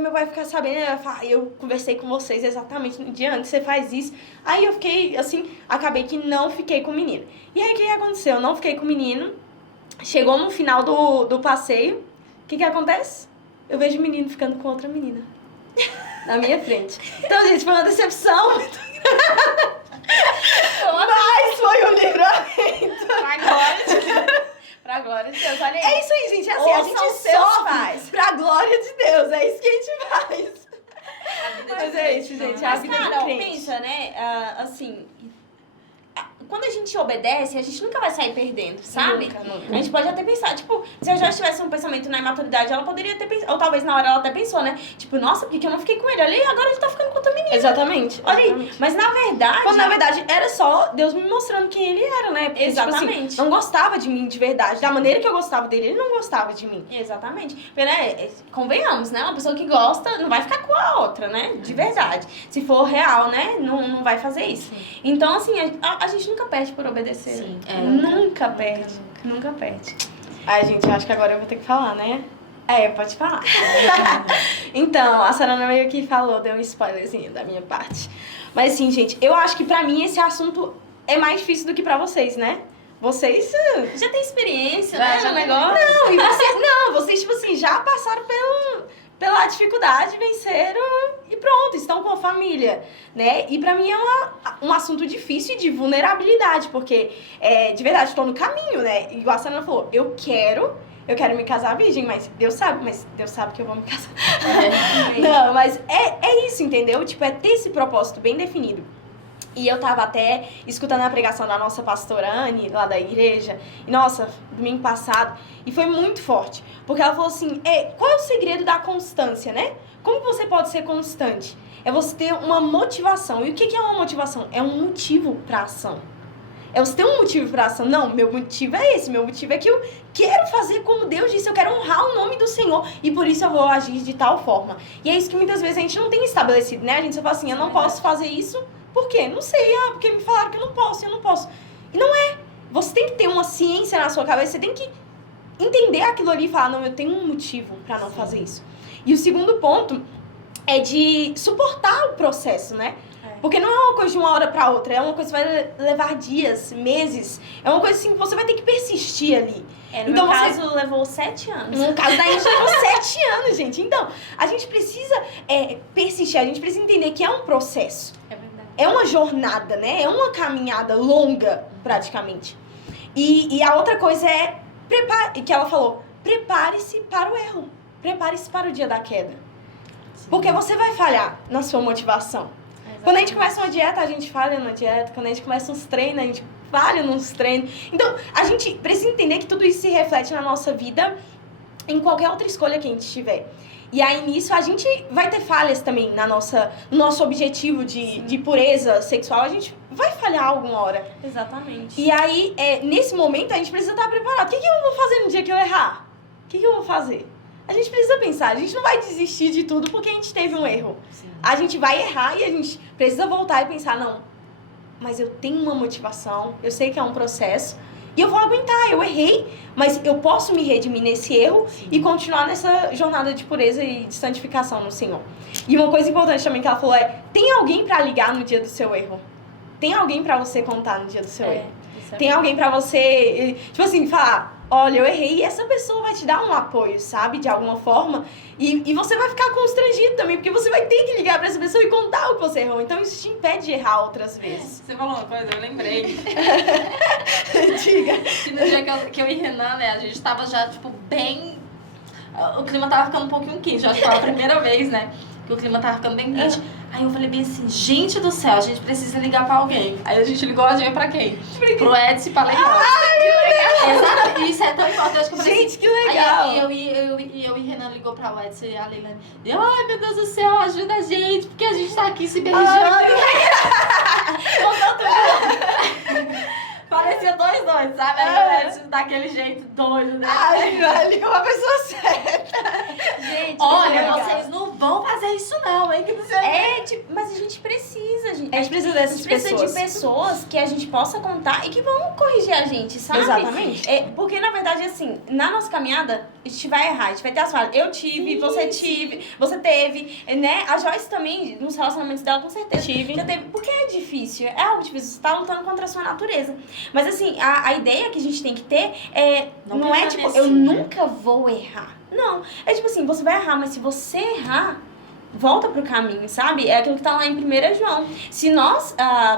meu pai ficar sabendo, eu conversei com vocês exatamente no dia antes, você faz isso. Aí eu fiquei, assim, acabei que não fiquei com o menino. E aí o que aconteceu? Eu não fiquei com o menino, chegou no final do passeio, o que acontece? Eu vejo o menino ficando com outra menina. Na minha frente. Então, gente, foi uma decepção muito grande. Mas foi um livramento. Pra glória de Deus, olha aí. É isso aí, gente. É assim, a gente sofre pra glória de Deus. É isso que a gente faz. Mas é isso, gente. A Mas, vida cara, do crente. pensa, né? Assim, quando a gente obedece, a gente nunca vai sair perdendo, sabe? Nunca. A gente pode até pensar, tipo, se a Joyce tivesse um pensamento na imaturidade, ela poderia ter pensado, ou talvez na hora ela até pensou, né? Tipo, nossa, por que eu não fiquei com ele ali? Agora ele tá ficando com outra menina. Exatamente. Olha aí. Mas na verdade... Quando na verdade era só Deus me mostrando quem ele era, né? Porque, Exatamente. tipo assim, não gostava de mim de verdade. Da maneira que eu gostava dele, ele não gostava de mim. Exatamente. Porque, né, convenhamos, né? Uma pessoa que gosta não vai ficar com a outra, né? De verdade. Se for real, né? Não vai fazer isso. Então, assim, a gente nunca perde por obedecer. Sim. Nunca perde. Nunca perde. Ai, gente, eu acho que agora eu vou ter que falar, né? Pode falar. Então, a Sarana meio que falou, deu um spoilerzinho da minha parte. Mas assim, gente, eu acho que pra mim esse assunto é mais difícil do que pra vocês, né? Vocês Já tem experiência, né? já No tem negócio. vocês, tipo assim, já passaram pela dificuldade, venceram e pronto, estão com a família, né? E pra mim é um assunto difícil e de vulnerabilidade, porque, de verdade, estou no caminho, né? Igual a Sarana falou, eu quero me casar virgem, mas Deus sabe que eu vou me casar. Não, mas é isso, entendeu? Tipo, é ter esse propósito bem definido. E eu tava até escutando a pregação da nossa pastora Anne, lá da igreja, e nossa, domingo passado, e foi muito forte, porque ela falou assim, qual é o segredo da constância, né? Como você pode ser constante? É você ter uma motivação. E o que é uma motivação? É um motivo pra ação. É você ter um motivo pra ação. Não, meu motivo é esse. Meu motivo é que eu quero fazer como Deus disse. Eu quero honrar o nome do Senhor. E por isso eu vou agir de tal forma. E é isso que muitas vezes a gente não tem estabelecido, né? A gente só fala assim, eu não posso fazer isso. Por quê? Não sei. Porque me falaram que eu não posso. E não é. Você tem que ter uma ciência na sua cabeça. Você tem que entender aquilo ali e falar, não, eu tenho um motivo pra não fazer isso. E o segundo ponto é de suportar o processo, né? Porque não é uma coisa de uma hora pra outra, é uma coisa que vai levar dias, meses. É uma coisa assim que você vai ter que persistir ali. No meu caso, levou 7 anos. No caso da gente, levou 7 anos, gente. Então, a gente precisa persistir, a gente precisa entender que é um processo. É verdade. É uma jornada, né? É uma caminhada longa, praticamente. E a outra coisa que ela falou, prepare-se para o erro. Prepare-se para o dia da queda. Sim. Porque você vai falhar na sua motivação. Quando a gente começa uma dieta, a gente falha na dieta. Quando a gente começa uns treinos, a gente falha nos treinos. Então, a gente precisa entender que tudo isso se reflete na nossa vida, em qualquer outra escolha que a gente tiver. E aí, nisso, a gente vai ter falhas também no nosso objetivo de pureza sexual. A gente vai falhar alguma hora. Exatamente. E aí, nesse momento, a gente precisa estar preparado. O que eu vou fazer no dia que eu errar? O que eu vou fazer? A gente precisa pensar, a gente não vai desistir de tudo porque a gente teve um erro. Sim. A gente vai errar e a gente precisa voltar e pensar, não, mas eu tenho uma motivação, eu sei que é um processo e eu vou aguentar, eu errei, mas eu posso me redimir nesse erro. Sim. E continuar nessa jornada de pureza e de santificação no Senhor. E uma coisa importante também que ela falou tem alguém pra ligar no dia do seu erro. Tem alguém pra você contar no dia do seu erro. Tem alguém pra você, tipo assim, falar, olha, eu errei, e essa pessoa vai te dar um apoio, sabe? De alguma forma. E você vai ficar constrangido também, porque você vai ter que ligar pra essa pessoa e contar o que você errou. Então isso te impede de errar outras vezes. Você falou uma coisa, eu lembrei. Diga. Que no dia que eu e Renan, né, a gente tava já, tipo, bem... O clima tava ficando um pouquinho quente, acho que foi a primeira vez, né? Que o clima tava ficando bem quente. Aí eu falei bem assim, gente do céu, a gente precisa ligar pra alguém. Aí a gente ligou a gente pra quem? Pro Edson e pra Legal. Ai, que legal! Exato, isso é tão importante que eu falei gente, assim, que legal! Aí eu e Renan ligou pra o Edson e a Leilani. Ai, meu Deus do céu, ajuda a gente, porque a gente tá aqui se beijando. Parecia dois, sabe? Aí o Edson daquele jeito doido, né? Ai, ligou uma pessoa certa. Gente, olha, vocês não vão fazer isso não, hein? Que não sei mas a gente precisa, gente. A gente precisa dessas pessoas. A gente precisa de pessoas que a gente possa contar e que vão corrigir a gente, sabe? Exatamente. Porque, na verdade, assim, na nossa caminhada, a gente vai errar, a gente vai ter as falhas. Eu tive, você teve, né? A Joyce também, nos relacionamentos dela, com certeza. Já teve. Porque é difícil, é algo difícil. Você tá lutando contra a sua natureza. Mas, assim, a ideia que a gente tem que ter não é tipo, eu nunca vou errar. Não. É tipo assim, você vai errar, mas se você errar, volta pro caminho, sabe? É aquilo que tá lá em 1 João. Se nós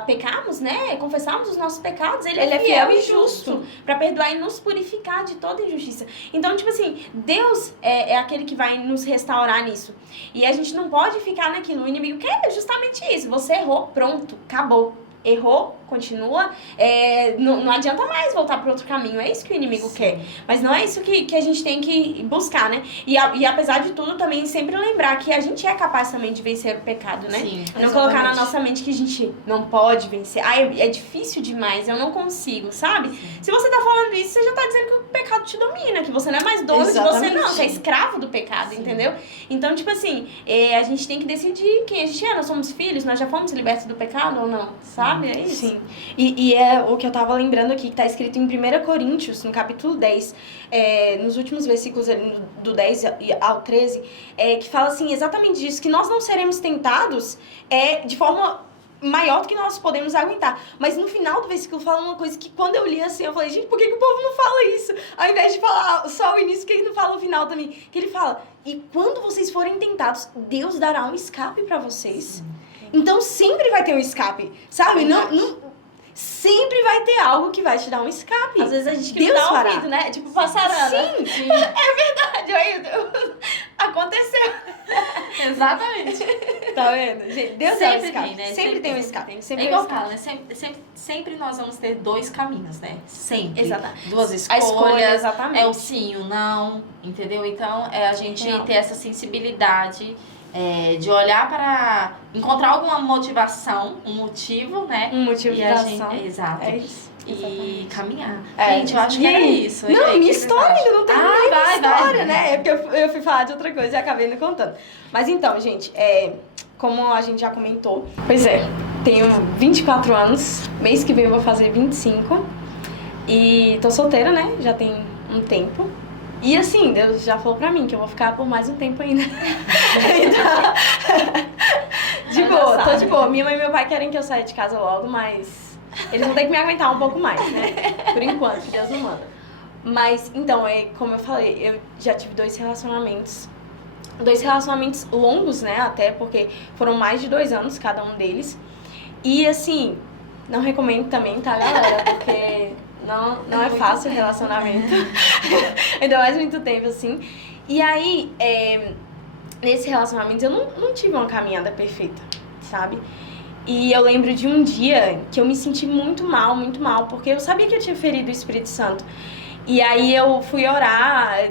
pecarmos, né, confessarmos os nossos pecados, ele é fiel e justo pra perdoar e nos purificar de toda injustiça. Então, tipo assim, Deus é aquele que vai nos restaurar nisso. E a gente não pode ficar naquilo. O inimigo quer justamente isso. Você errou, pronto, acabou. Errou, continua, não adianta mais voltar para outro caminho. É isso que o inimigo quer. Mas não é isso que a gente tem que buscar, né? E apesar de tudo, também sempre lembrar que a gente é capaz também de vencer o pecado, né? Sim, não colocar na nossa mente que a gente não pode vencer. É difícil demais, eu não consigo, sabe? Sim. Se você tá falando isso, você já tá dizendo que o pecado te domina, que você não é mais dono de você, não. Você é escravo do pecado, entendeu? Então, tipo assim, a gente tem que decidir quem a gente é. Nós somos filhos, nós já fomos libertos do pecado ou não, sabe? É isso. Sim. E é o que eu tava lembrando aqui, que tá escrito em 1 Coríntios, no capítulo 10, nos últimos versículos do 10 ao 13, que fala assim, exatamente disso, que nós não seremos tentados de forma maior do que nós podemos aguentar. Mas no final do versículo fala uma coisa que quando eu li assim, eu falei, gente, por que o povo não fala isso? Ao invés de falar só o início, que ele não fala o final também? Que ele fala, e quando vocês forem tentados, Deus dará um escape pra vocês. Então sempre vai ter um escape, sabe? Sempre vai ter algo que vai te dar um escape. Às vezes a gente Deus dá ouvido, né? Tipo, passarana. Sim. É verdade. Aconteceu. Exatamente. Tá vendo? Gente, Deus sempre dá um escape. tem, né? Sempre tem um escape. Sempre é tem um igual escape. fala, né? Sempre nós vamos ter dois caminhos, né? Sempre. Exatamente. Duas A escolhas. escolha, exatamente. É o sim e o não, entendeu? Então, é a gente ter essa sensibilidade de olhar para encontrar alguma motivação, um motivo, né? Um motivo de ação. Exato. É isso. E Exatamente. caminhar. É, gente, eu acho que era isso. E Não, aí, minha que história ainda não terminei minha história, vai. né? É porque eu fui falar de outra coisa e acabei não contando. Mas então, gente, como a gente já comentou, pois tenho 24 anos, mês que vem eu vou fazer 25. E tô solteira, né? Já tem um tempo. E assim, Deus já falou pra mim que eu vou ficar por mais um tempo ainda. Então, de boa, tô de boa. Minha mãe e meu pai querem que eu saia de casa logo, mas eles vão ter que me aguentar um pouco mais, né? Por enquanto, que Deus não manda. Mas, então, como eu falei, eu já tive 2 relacionamentos. 2 relacionamentos longos, né? Até porque foram mais de 2 anos cada um deles. E, assim, não recomendo também, tá, galera? Porque não é fácil o relacionamento. Ainda mais muito tempo, assim. E aí, nesse relacionamento, eu não tive uma caminhada perfeita, sabe? E eu lembro de um dia que eu me senti muito mal, porque eu sabia que eu tinha ferido o Espírito Santo. E aí eu fui orar,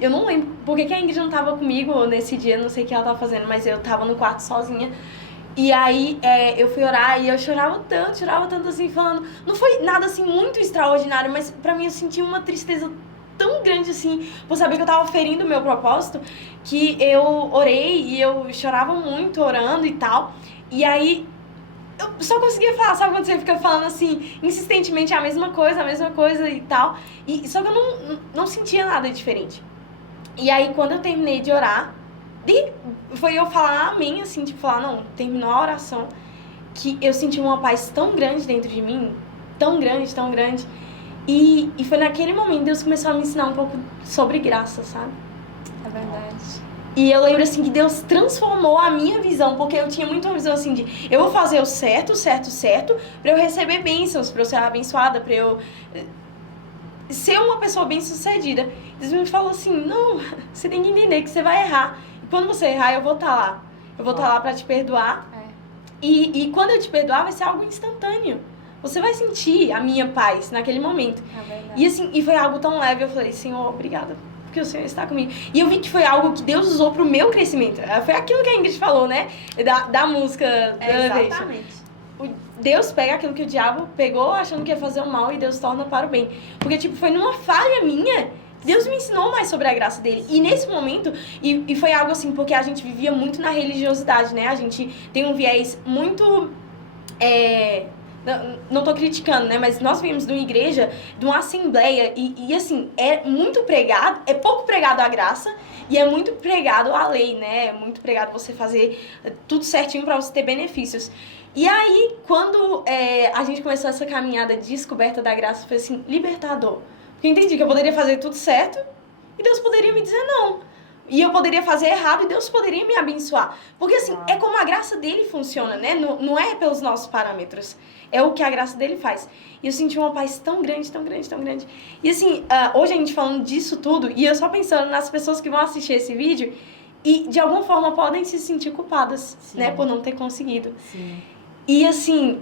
eu não lembro porque que a Ingrid não tava comigo nesse dia, não sei o que ela tava fazendo, mas eu tava no quarto sozinha. E aí eu fui orar e eu chorava tanto assim, falando, não foi nada assim muito extraordinário, mas pra mim eu senti uma tristeza tão grande assim, por saber que eu tava ferindo o meu propósito, que eu orei e eu chorava muito orando e tal. E aí eu só conseguia falar, sabe quando você fica falando assim, insistentemente a mesma coisa e tal. Só que eu não sentia nada diferente. E aí quando eu terminei de orar, foi eu falar amém, assim, tipo, falar, não, terminou a oração, que eu senti uma paz tão grande dentro de mim, tão grande. E foi naquele momento que Deus começou a me ensinar um pouco sobre graça, sabe? É verdade. E eu lembro, assim, que Deus transformou a minha visão, porque eu tinha muito uma visão, assim, de eu vou fazer o certo, pra eu receber bênçãos, pra eu ser abençoada, pra eu ser uma pessoa bem-sucedida. Deus me falou assim, não, você tem que entender que você vai errar. E quando você errar, eu vou estar lá. Eu vou estar lá pra te perdoar. E quando eu te perdoar, vai ser algo instantâneo. Você vai sentir a minha paz naquele momento. É verdade. E assim, foi algo tão leve, eu falei, Senhor, obrigada, porque o Senhor está comigo. E eu vi que foi algo que Deus usou pro meu crescimento. Foi aquilo que a Ingrid falou, né? Da música da Elevation. Exatamente. Deus pega aquilo que o diabo pegou achando que ia fazer o mal e Deus torna para o bem. Porque, tipo, foi numa falha minha, Deus me ensinou mais sobre a graça dele. E nesse momento, e foi algo assim, porque a gente vivia muito na religiosidade, né? A gente tem um viés muito... Não tô criticando, né? Mas nós viemos de uma igreja, de uma assembleia, e assim, é muito pregado, é pouco pregado a graça, e é muito pregado a lei, né? É muito pregado você fazer tudo certinho pra você ter benefícios. E aí, quando a gente começou essa caminhada de descoberta da graça, foi assim, libertador. Porque eu entendi que eu poderia fazer tudo certo, e Deus poderia me dizer não. E eu poderia fazer errado, e Deus poderia me abençoar. Porque assim, é como a graça dele funciona, né? Não é pelos nossos parâmetros. É o que a graça dele faz. E eu senti uma paz tão grande. E assim, hoje a gente falando disso tudo, e eu só pensando nas pessoas que vão assistir esse vídeo, e de alguma forma podem se sentir culpadas, Sim. né? Por não ter conseguido. Sim. E assim,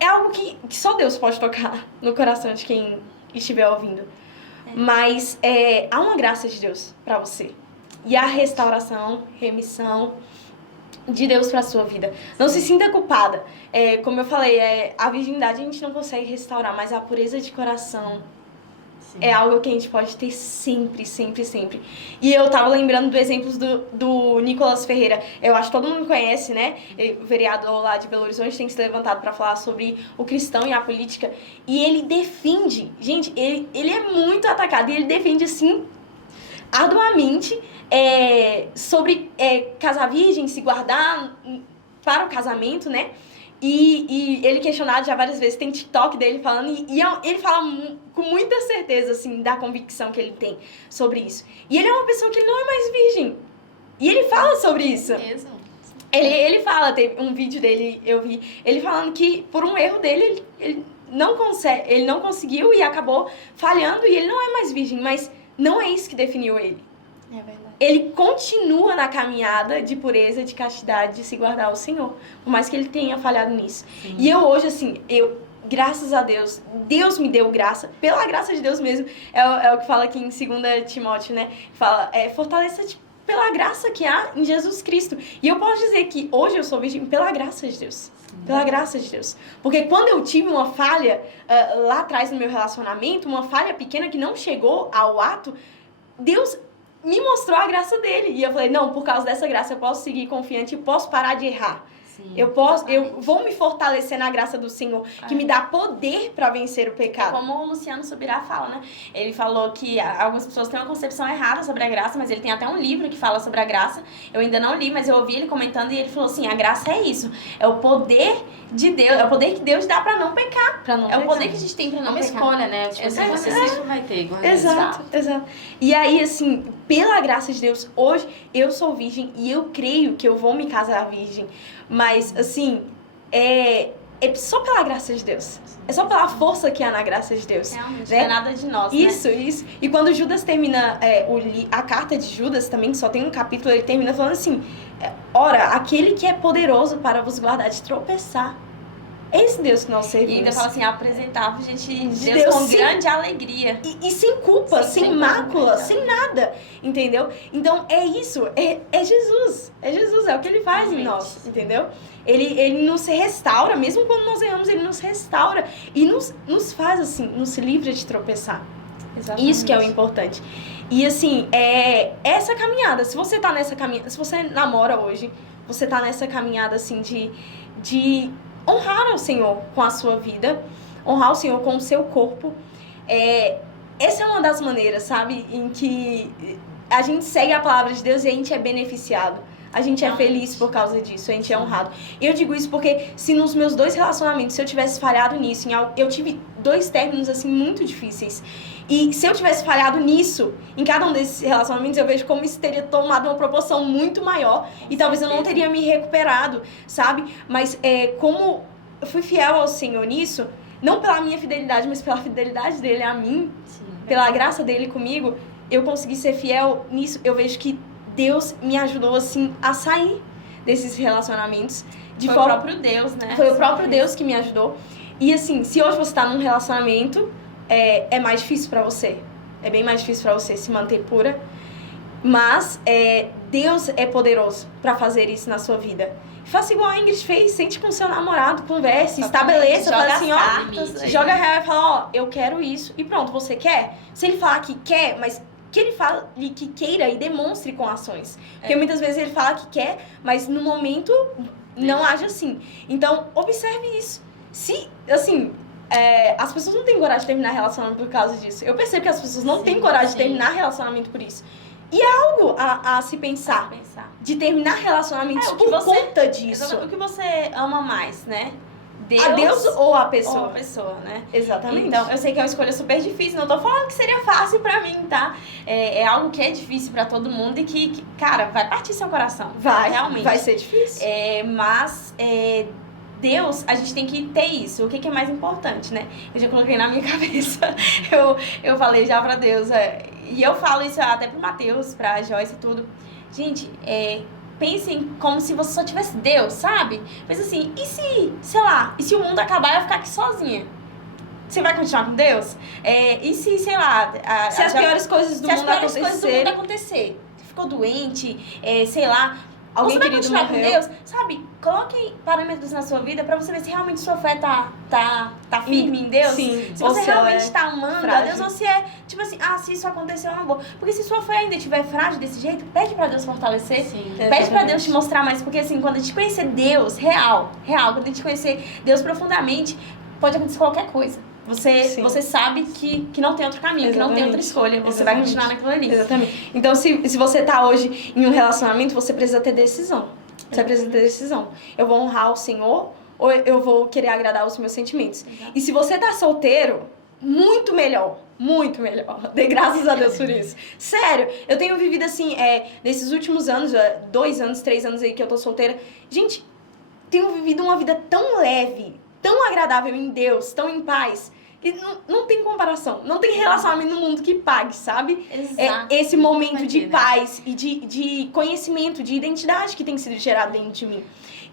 é algo que só Deus pode tocar no coração de quem estiver ouvindo. Mas há uma graça de Deus pra você. E a restauração, remissão de Deus pra sua vida. Não se sinta culpada. Como eu falei, a virgindade a gente não consegue restaurar, mas a pureza de coração é algo que a gente pode ter sempre, sempre, sempre. E eu tava lembrando do exemplo do Nicolas Ferreira. Eu acho que todo mundo conhece, né? O vereador lá de Belo Horizonte tem se levantado pra falar sobre o cristão e a política. E ele defende, gente, ele é muito atacado. E ele defende, assim, arduamente sobre casar virgem, se guardar para o casamento, né? E ele questionado já várias vezes, tem TikTok dele falando, e ele fala com muita certeza, assim, da convicção que ele tem sobre isso. E ele é uma pessoa que não é mais virgem. E ele fala sobre isso. Mesmo? Ele fala, teve um vídeo dele, eu vi, ele falando que por um erro dele, ele não conseguiu e acabou falhando, e ele não é mais virgem, mas não é isso que definiu ele. É verdade. Ele continua na caminhada de pureza, de castidade, de se guardar ao Senhor. Por mais que ele tenha falhado nisso. Sim. E eu hoje, assim, graças a Deus, Deus me deu graça, pela graça de Deus mesmo. É o que fala aqui em 2 Timóteo, né? Fala, fortaleça-te pela graça que há em Jesus Cristo. E eu posso dizer que hoje eu sou virgem pela graça de Deus. Pela graça de Deus. Porque quando eu tive uma falha lá atrás no meu relacionamento, uma falha pequena que não chegou ao ato, Deus me mostrou a graça dele. E eu falei, não, por causa dessa graça eu posso seguir confiante e posso parar de errar. Sim, Eu vou me fortalecer na graça do Senhor, que me dá poder para vencer o pecado. Como o Luciano Subirá fala, né? Ele falou que algumas pessoas têm uma concepção errada sobre a graça, mas ele tem até um livro que fala sobre a graça. Eu ainda não li, mas eu ouvi ele comentando e ele falou assim, a graça é isso. É o poder de Deus, é o poder que Deus dá para não pecar. É o poder que a gente tem para É não uma pecar. escolha, né? Tipo, se você sempre vai ter. Igual Exato. E aí, assim, pela graça de Deus, hoje eu sou virgem e eu creio que eu vou me casar virgem. Mas, assim, é só pela graça de Deus. É só pela força que há na graça de Deus. Realmente, né? não é nada de nós, Isso. E quando Judas termina a carta de Judas também, que só tem um capítulo, ele termina falando assim, ora, aquele que é poderoso para vos guardar de tropeçar. É esse Deus que nós servimos. E ainda fala assim, apresentar gente de Deus Deus com sim. grande alegria. E sem culpa, sem mácula, culpa, sem nada, entendeu? Então, é isso, é Jesus, é o que ele faz em nós, entendeu? Ele nos restaura, mesmo quando nós erramos, ele nos restaura e nos faz, assim, nos livra de tropeçar. Exatamente. Isso que é o importante. E, assim, essa caminhada, se você tá nessa caminhada, se você namora hoje, você tá nessa caminhada, assim, de honrar ao Senhor com a sua vida, honrar o Senhor com o seu corpo. Essa é uma das maneiras, sabe, em que a gente segue a palavra de Deus e a gente é beneficiado. A gente é feliz por causa disso, a gente é honrado. E eu digo isso porque se nos meus 2 relacionamentos, se eu tivesse falhado nisso, eu tive 2 términos, assim, muito difíceis. E se eu tivesse falhado nisso, em cada um desses relacionamentos, eu vejo como isso teria tomado uma proporção muito maior. E talvez eu não teria me recuperado, sabe? Mas como eu fui fiel ao Senhor nisso, não pela minha fidelidade, mas pela fidelidade dele a mim, pela graça dele comigo, eu consegui ser fiel nisso. Eu vejo que Deus me ajudou, assim, a sair desses relacionamentos. Foi o próprio Deus, né? Foi o próprio Deus que me ajudou. E, assim, se hoje você tá num relacionamento, é mais difícil pra você. É bem mais difícil pra você se manter pura. Mas Deus é poderoso pra fazer isso na sua vida. Faça igual a Ingrid fez, sente com seu namorado, converse, estabeleça, fala assim, ó, joga real e fala, ó, eu quero isso. E pronto, você quer? Se ele falar que quer, mas que ele fale que queira e demonstre com ações. Porque muitas vezes ele fala que quer, mas no momento não age assim. Então, observe isso. Se, assim, as pessoas não têm coragem de terminar relacionamento por causa disso. Eu percebo que as pessoas não têm coragem de terminar relacionamento por isso. E é algo a se pensar. De terminar relacionamentos por conta disso. O que você ama mais, né? A Deus ou a pessoa? Ou a pessoa, né? Exatamente. Então, eu sei que é uma escolha super difícil. Não tô falando que seria fácil pra mim, tá? É algo que é difícil pra todo mundo e que, cara, vai partir seu coração. Vai, realmente. Vai ser difícil. Mas Deus, a gente tem que ter isso. O que é mais importante, né? Eu já coloquei na minha cabeça. Eu falei já pra Deus. E eu falo isso até pro Matheus, pra Joyce e tudo. Gente, pensem como se você só tivesse Deus, sabe? Pensa assim, e se, sei lá, e se o mundo acabar e eu ficar aqui sozinha? Você vai continuar com Deus? E se, sei lá... Se as piores coisas do mundo acontecer, você ficou doente, sei lá... Alguém você vai querido continuar morreu. com Deus? Sabe, coloque parâmetros na sua vida pra você ver se realmente sua fé tá firme em Deus. Sim. Se você realmente tá amando a frágil. Deus, ou se é, tipo assim, se isso aconteceu, é uma boa. Porque se sua fé ainda estiver frágil desse jeito, pede pra Deus fortalecer. Sim. Pede pra Deus te mostrar mais. Porque assim, quando a gente conhecer Deus real, quando a gente conhecer Deus profundamente, pode acontecer qualquer coisa. Você sabe que não tem outro caminho, que não tem outra escolha. Você vai continuar naquilo ali. Exatamente. Então, se você tá hoje em um relacionamento, você precisa ter decisão. Você precisa ter decisão. Eu vou honrar o Senhor ou eu vou querer agradar os meus sentimentos? Exato. E se você tá solteiro, muito melhor. Muito melhor. Dê graças a Deus por isso. Sério, eu tenho vivido assim, nesses últimos anos, 2 anos, 3 anos aí que eu tô solteira. Gente, tenho vivido uma vida tão leve, tão agradável em Deus, tão em paz, que não tem comparação. Não tem relacionamento no mundo que pague, sabe? Exato. Esse momento de Imagina. paz e de conhecimento, de identidade que tem sido gerado dentro de mim.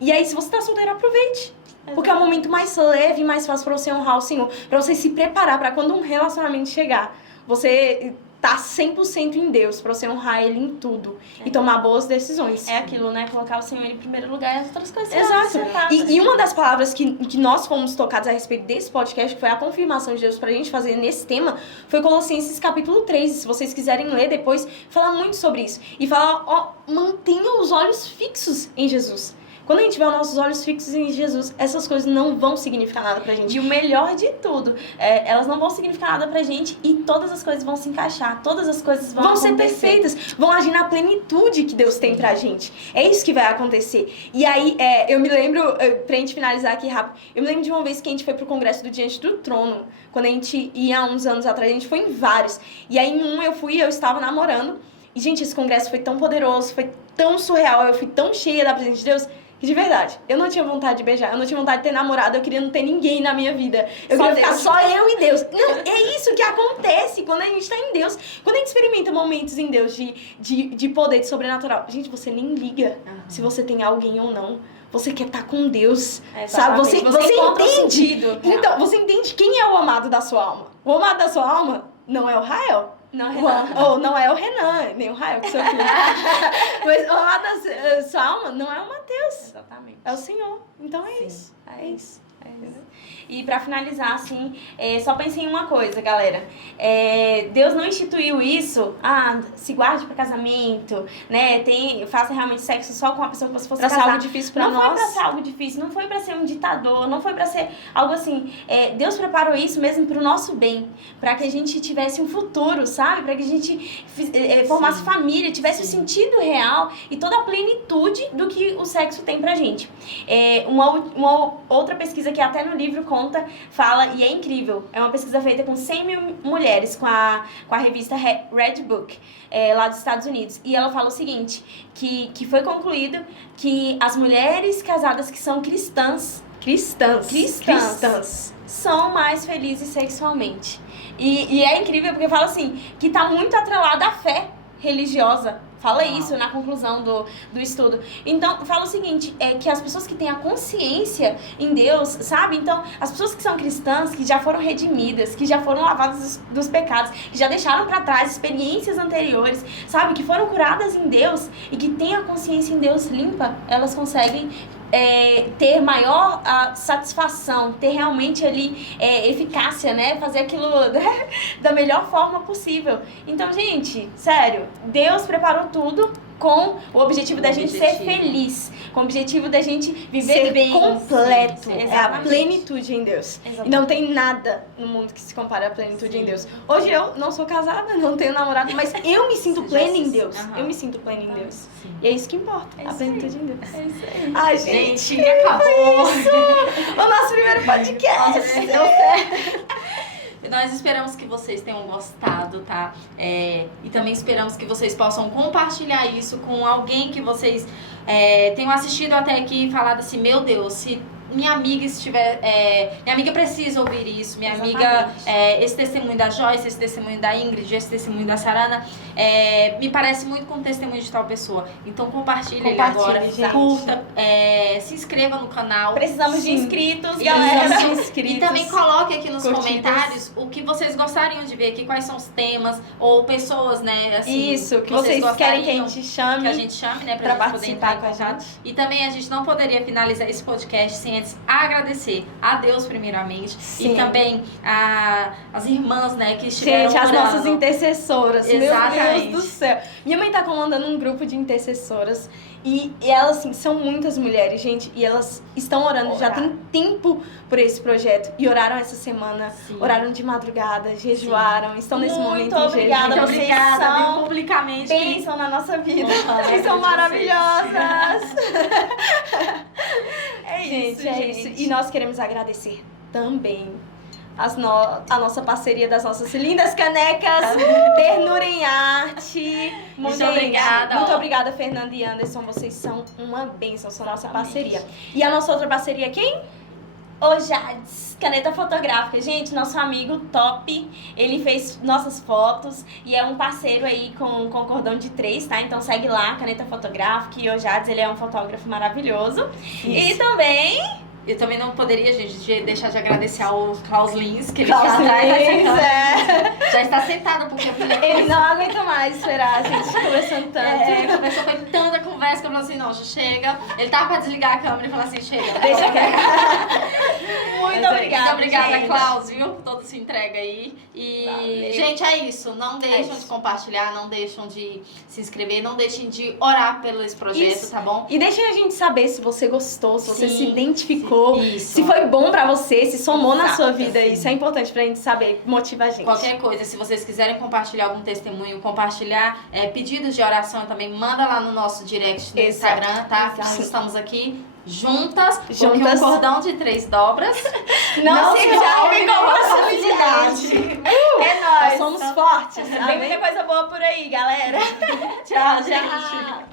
E aí, se você tá solteiro, aproveite. Porque é o momento mais leve e mais fácil pra você honrar o Senhor. Pra você se preparar pra quando um relacionamento chegar, você tá 100% em Deus, pra você honrar Ele em tudo. E tomar boas decisões. É aquilo, né? Colocar o Senhor em primeiro lugar e as outras coisas. Exato. serão E uma das palavras que nós fomos tocados a respeito desse podcast, que foi a confirmação de Deus pra gente fazer nesse tema, foi Colossenses capítulo 3. Se vocês quiserem ler depois, fala muito sobre isso. E fala, mantenha os olhos fixos em Jesus. Quando a gente tiver os nossos olhos fixos em Jesus, essas coisas não vão significar nada pra gente. E o melhor de tudo, elas não vão significar nada pra gente e todas as coisas vão se encaixar, todas as coisas vão ser acontecer. perfeitas, vão agir na plenitude que Deus tem pra gente. É isso que vai acontecer. E aí, eu me lembro, pra gente finalizar aqui rápido, eu me lembro de uma vez que a gente foi pro congresso do Diante do Trono, quando a gente ia há uns anos atrás, a gente foi em vários. E aí em um eu estava namorando, e gente, esse congresso foi tão poderoso, foi tão surreal, eu fui tão cheia da presença de Deus, que de verdade, eu não tinha vontade de beijar, eu não tinha vontade de ter namorado, eu queria não ter ninguém na minha vida. Eu Só queria ficar Deus. só eu e Deus. Não, é isso que acontece quando a gente tá em Deus. Quando a gente experimenta momentos em Deus de poder, de sobrenatural. Gente, você nem liga se você tem alguém ou não. Você quer estar com Deus, sabe? Você encontra o entende. sentido. Então, você entende quem é o amado da sua alma. O amado da sua alma não é o Rael. Não, Renan. Ou não é o Renan, nem o Rael, que seu filho. Mas o amado da sua alma não é o Mateus. Exatamente. É o Senhor. Então é Sim. isso. É isso. E pra finalizar, assim, só pensem em uma coisa, galera. Deus não instituiu isso, se guarde pra casamento, né? Faça realmente sexo só com a pessoa que você fosse Pra ser casar. algo difícil pra não nós. foi pra ser algo difícil, não foi pra ser um ditador, não foi pra ser algo assim. Deus preparou isso mesmo pro nosso bem, pra que a gente tivesse um futuro, sabe? Pra que a gente formasse família, tivesse o sentido real e toda a plenitude do que o sexo tem pra gente. Uma outra pesquisa que até no livro conta, fala, e é incrível, é uma pesquisa feita com 100 mil mulheres, com a revista Red Book, lá dos Estados Unidos. E ela fala o seguinte, que foi concluído que as mulheres casadas que são cristãs são mais felizes sexualmente. E é incrível porque fala assim, que tá muito atrelada à fé religiosa. Fala isso na conclusão do estudo. Então, fala o seguinte, que as pessoas que têm a consciência em Deus, sabe? Então, as pessoas que são cristãs, que já foram redimidas, que já foram lavadas dos pecados, que já deixaram pra trás experiências anteriores, sabe? Que foram curadas em Deus e que têm a consciência em Deus limpa, elas conseguem ter maior satisfação, ter realmente ali eficácia, né? Fazer aquilo da melhor forma possível. Então, gente, sério, Deus preparou tudo com o objetivo da gente ser feliz, com o objetivo da gente viver ser bem. completo. Sim, É a plenitude em Deus. Exatamente. E não tem nada no mundo que se compare à plenitude em Deus. Hoje eu não sou casada, não tenho namorado, mas eu me sinto plena em Deus. Eu me sinto plena em Deus. Sim. E é isso que importa, É a isso plenitude em Deus. É isso aí. Ai, gente, Gente, acabou. o nosso primeiro podcast. Deu certo. Nós esperamos que vocês tenham gostado, tá? E também esperamos que vocês possam compartilhar isso com alguém que vocês tenham assistido até aqui e falado assim, meu Deus, se minha amiga estiver... minha amiga precisa ouvir isso. Minha Exatamente. amiga, esse testemunho da Joyce, esse testemunho da Ingrid, esse testemunho da Sarana, me parece muito com o testemunho de tal pessoa. Então compartilhe ele agora, gente. curta, se inscreva no canal. Precisamos de Sim. inscritos, Isso. galera. Precisamos de inscritos. E também coloque aqui nos curtidas. comentários o que vocês gostariam de ver aqui, quais são os temas, ou pessoas, né, assim, Isso, que vocês querem que a gostariam gente chame. que a gente chame, né, pra pra gente poder entrar participar em com a contato. gente. E também a gente não poderia finalizar esse podcast sem antes agradecer a Deus primeiramente. Sim. E também as irmãs, né, que estiveram Gente, as orando. nossas intercessoras. Exatamente. Meu Deus do céu. Minha mãe tá comandando um grupo de intercessoras. E elas, assim, são muitas mulheres, gente. E elas estão orando, já tem tempo por esse projeto. E oraram essa semana, Sim. oraram de madrugada, jejuaram, estão nesse Muito momento em obrigada, jejum. Muito vocês obrigada, são bem publicamente. Bênção na nossa vida. Vocês são maravilhosas! É isso, É isso. E nós queremos agradecer também a nossa parceria das nossas lindas canecas Ternura em Arte. Muito Gente, obrigada. Muito obrigada, Fernanda e Anderson. Vocês são uma bênção, são nossa Exatamente. parceria. E a nossa outra parceria, quem? Ô Jades, caneta fotográfica. Gente, nosso amigo top, ele fez nossas fotos e é um parceiro aí com cordão de 3, tá? Então segue lá, caneta fotográfica. E o Jades, ele é um fotógrafo maravilhoso. E também... Eu também não poderia, gente, deixar de agradecer ao Klaus Lins, que ele Klaus está atrás dessa Lins, câmera. Já está sentado, porque eu falei, Ele não aguenta mais esperar a gente conversando tanto. começou com tanta conversa que eu falei assim, não, já chega. Ele tava pra desligar a câmera e falar assim, chega. Deixa quieto. Muito Mas obrigada, Muito obrigada, gente. Klaus, viu? Por toda essa entrega aí. E, Valeu. gente, é isso. Não deixam de compartilhar, não deixam de se inscrever, não deixem de orar pelo esse projeto, Isso. tá bom? E deixem a gente saber se você gostou, se você Sim, se identificou, Isso. se foi bom pra você, se somou na Exato, sua vida. sim. Isso é importante pra gente saber, motiva a gente. Qualquer coisa, se vocês quiserem compartilhar algum testemunho, compartilhar pedidos de oração também, manda lá no nosso direct no Exato. Instagram, tá? Exato. Nós estamos aqui juntas, porque Juntas. um cordão de 3 dobras. Não se envolve com com facilidade. É Nós nóis. somos fortes. Tem Amém? muita coisa boa por aí, galera. Tchau, Tchau.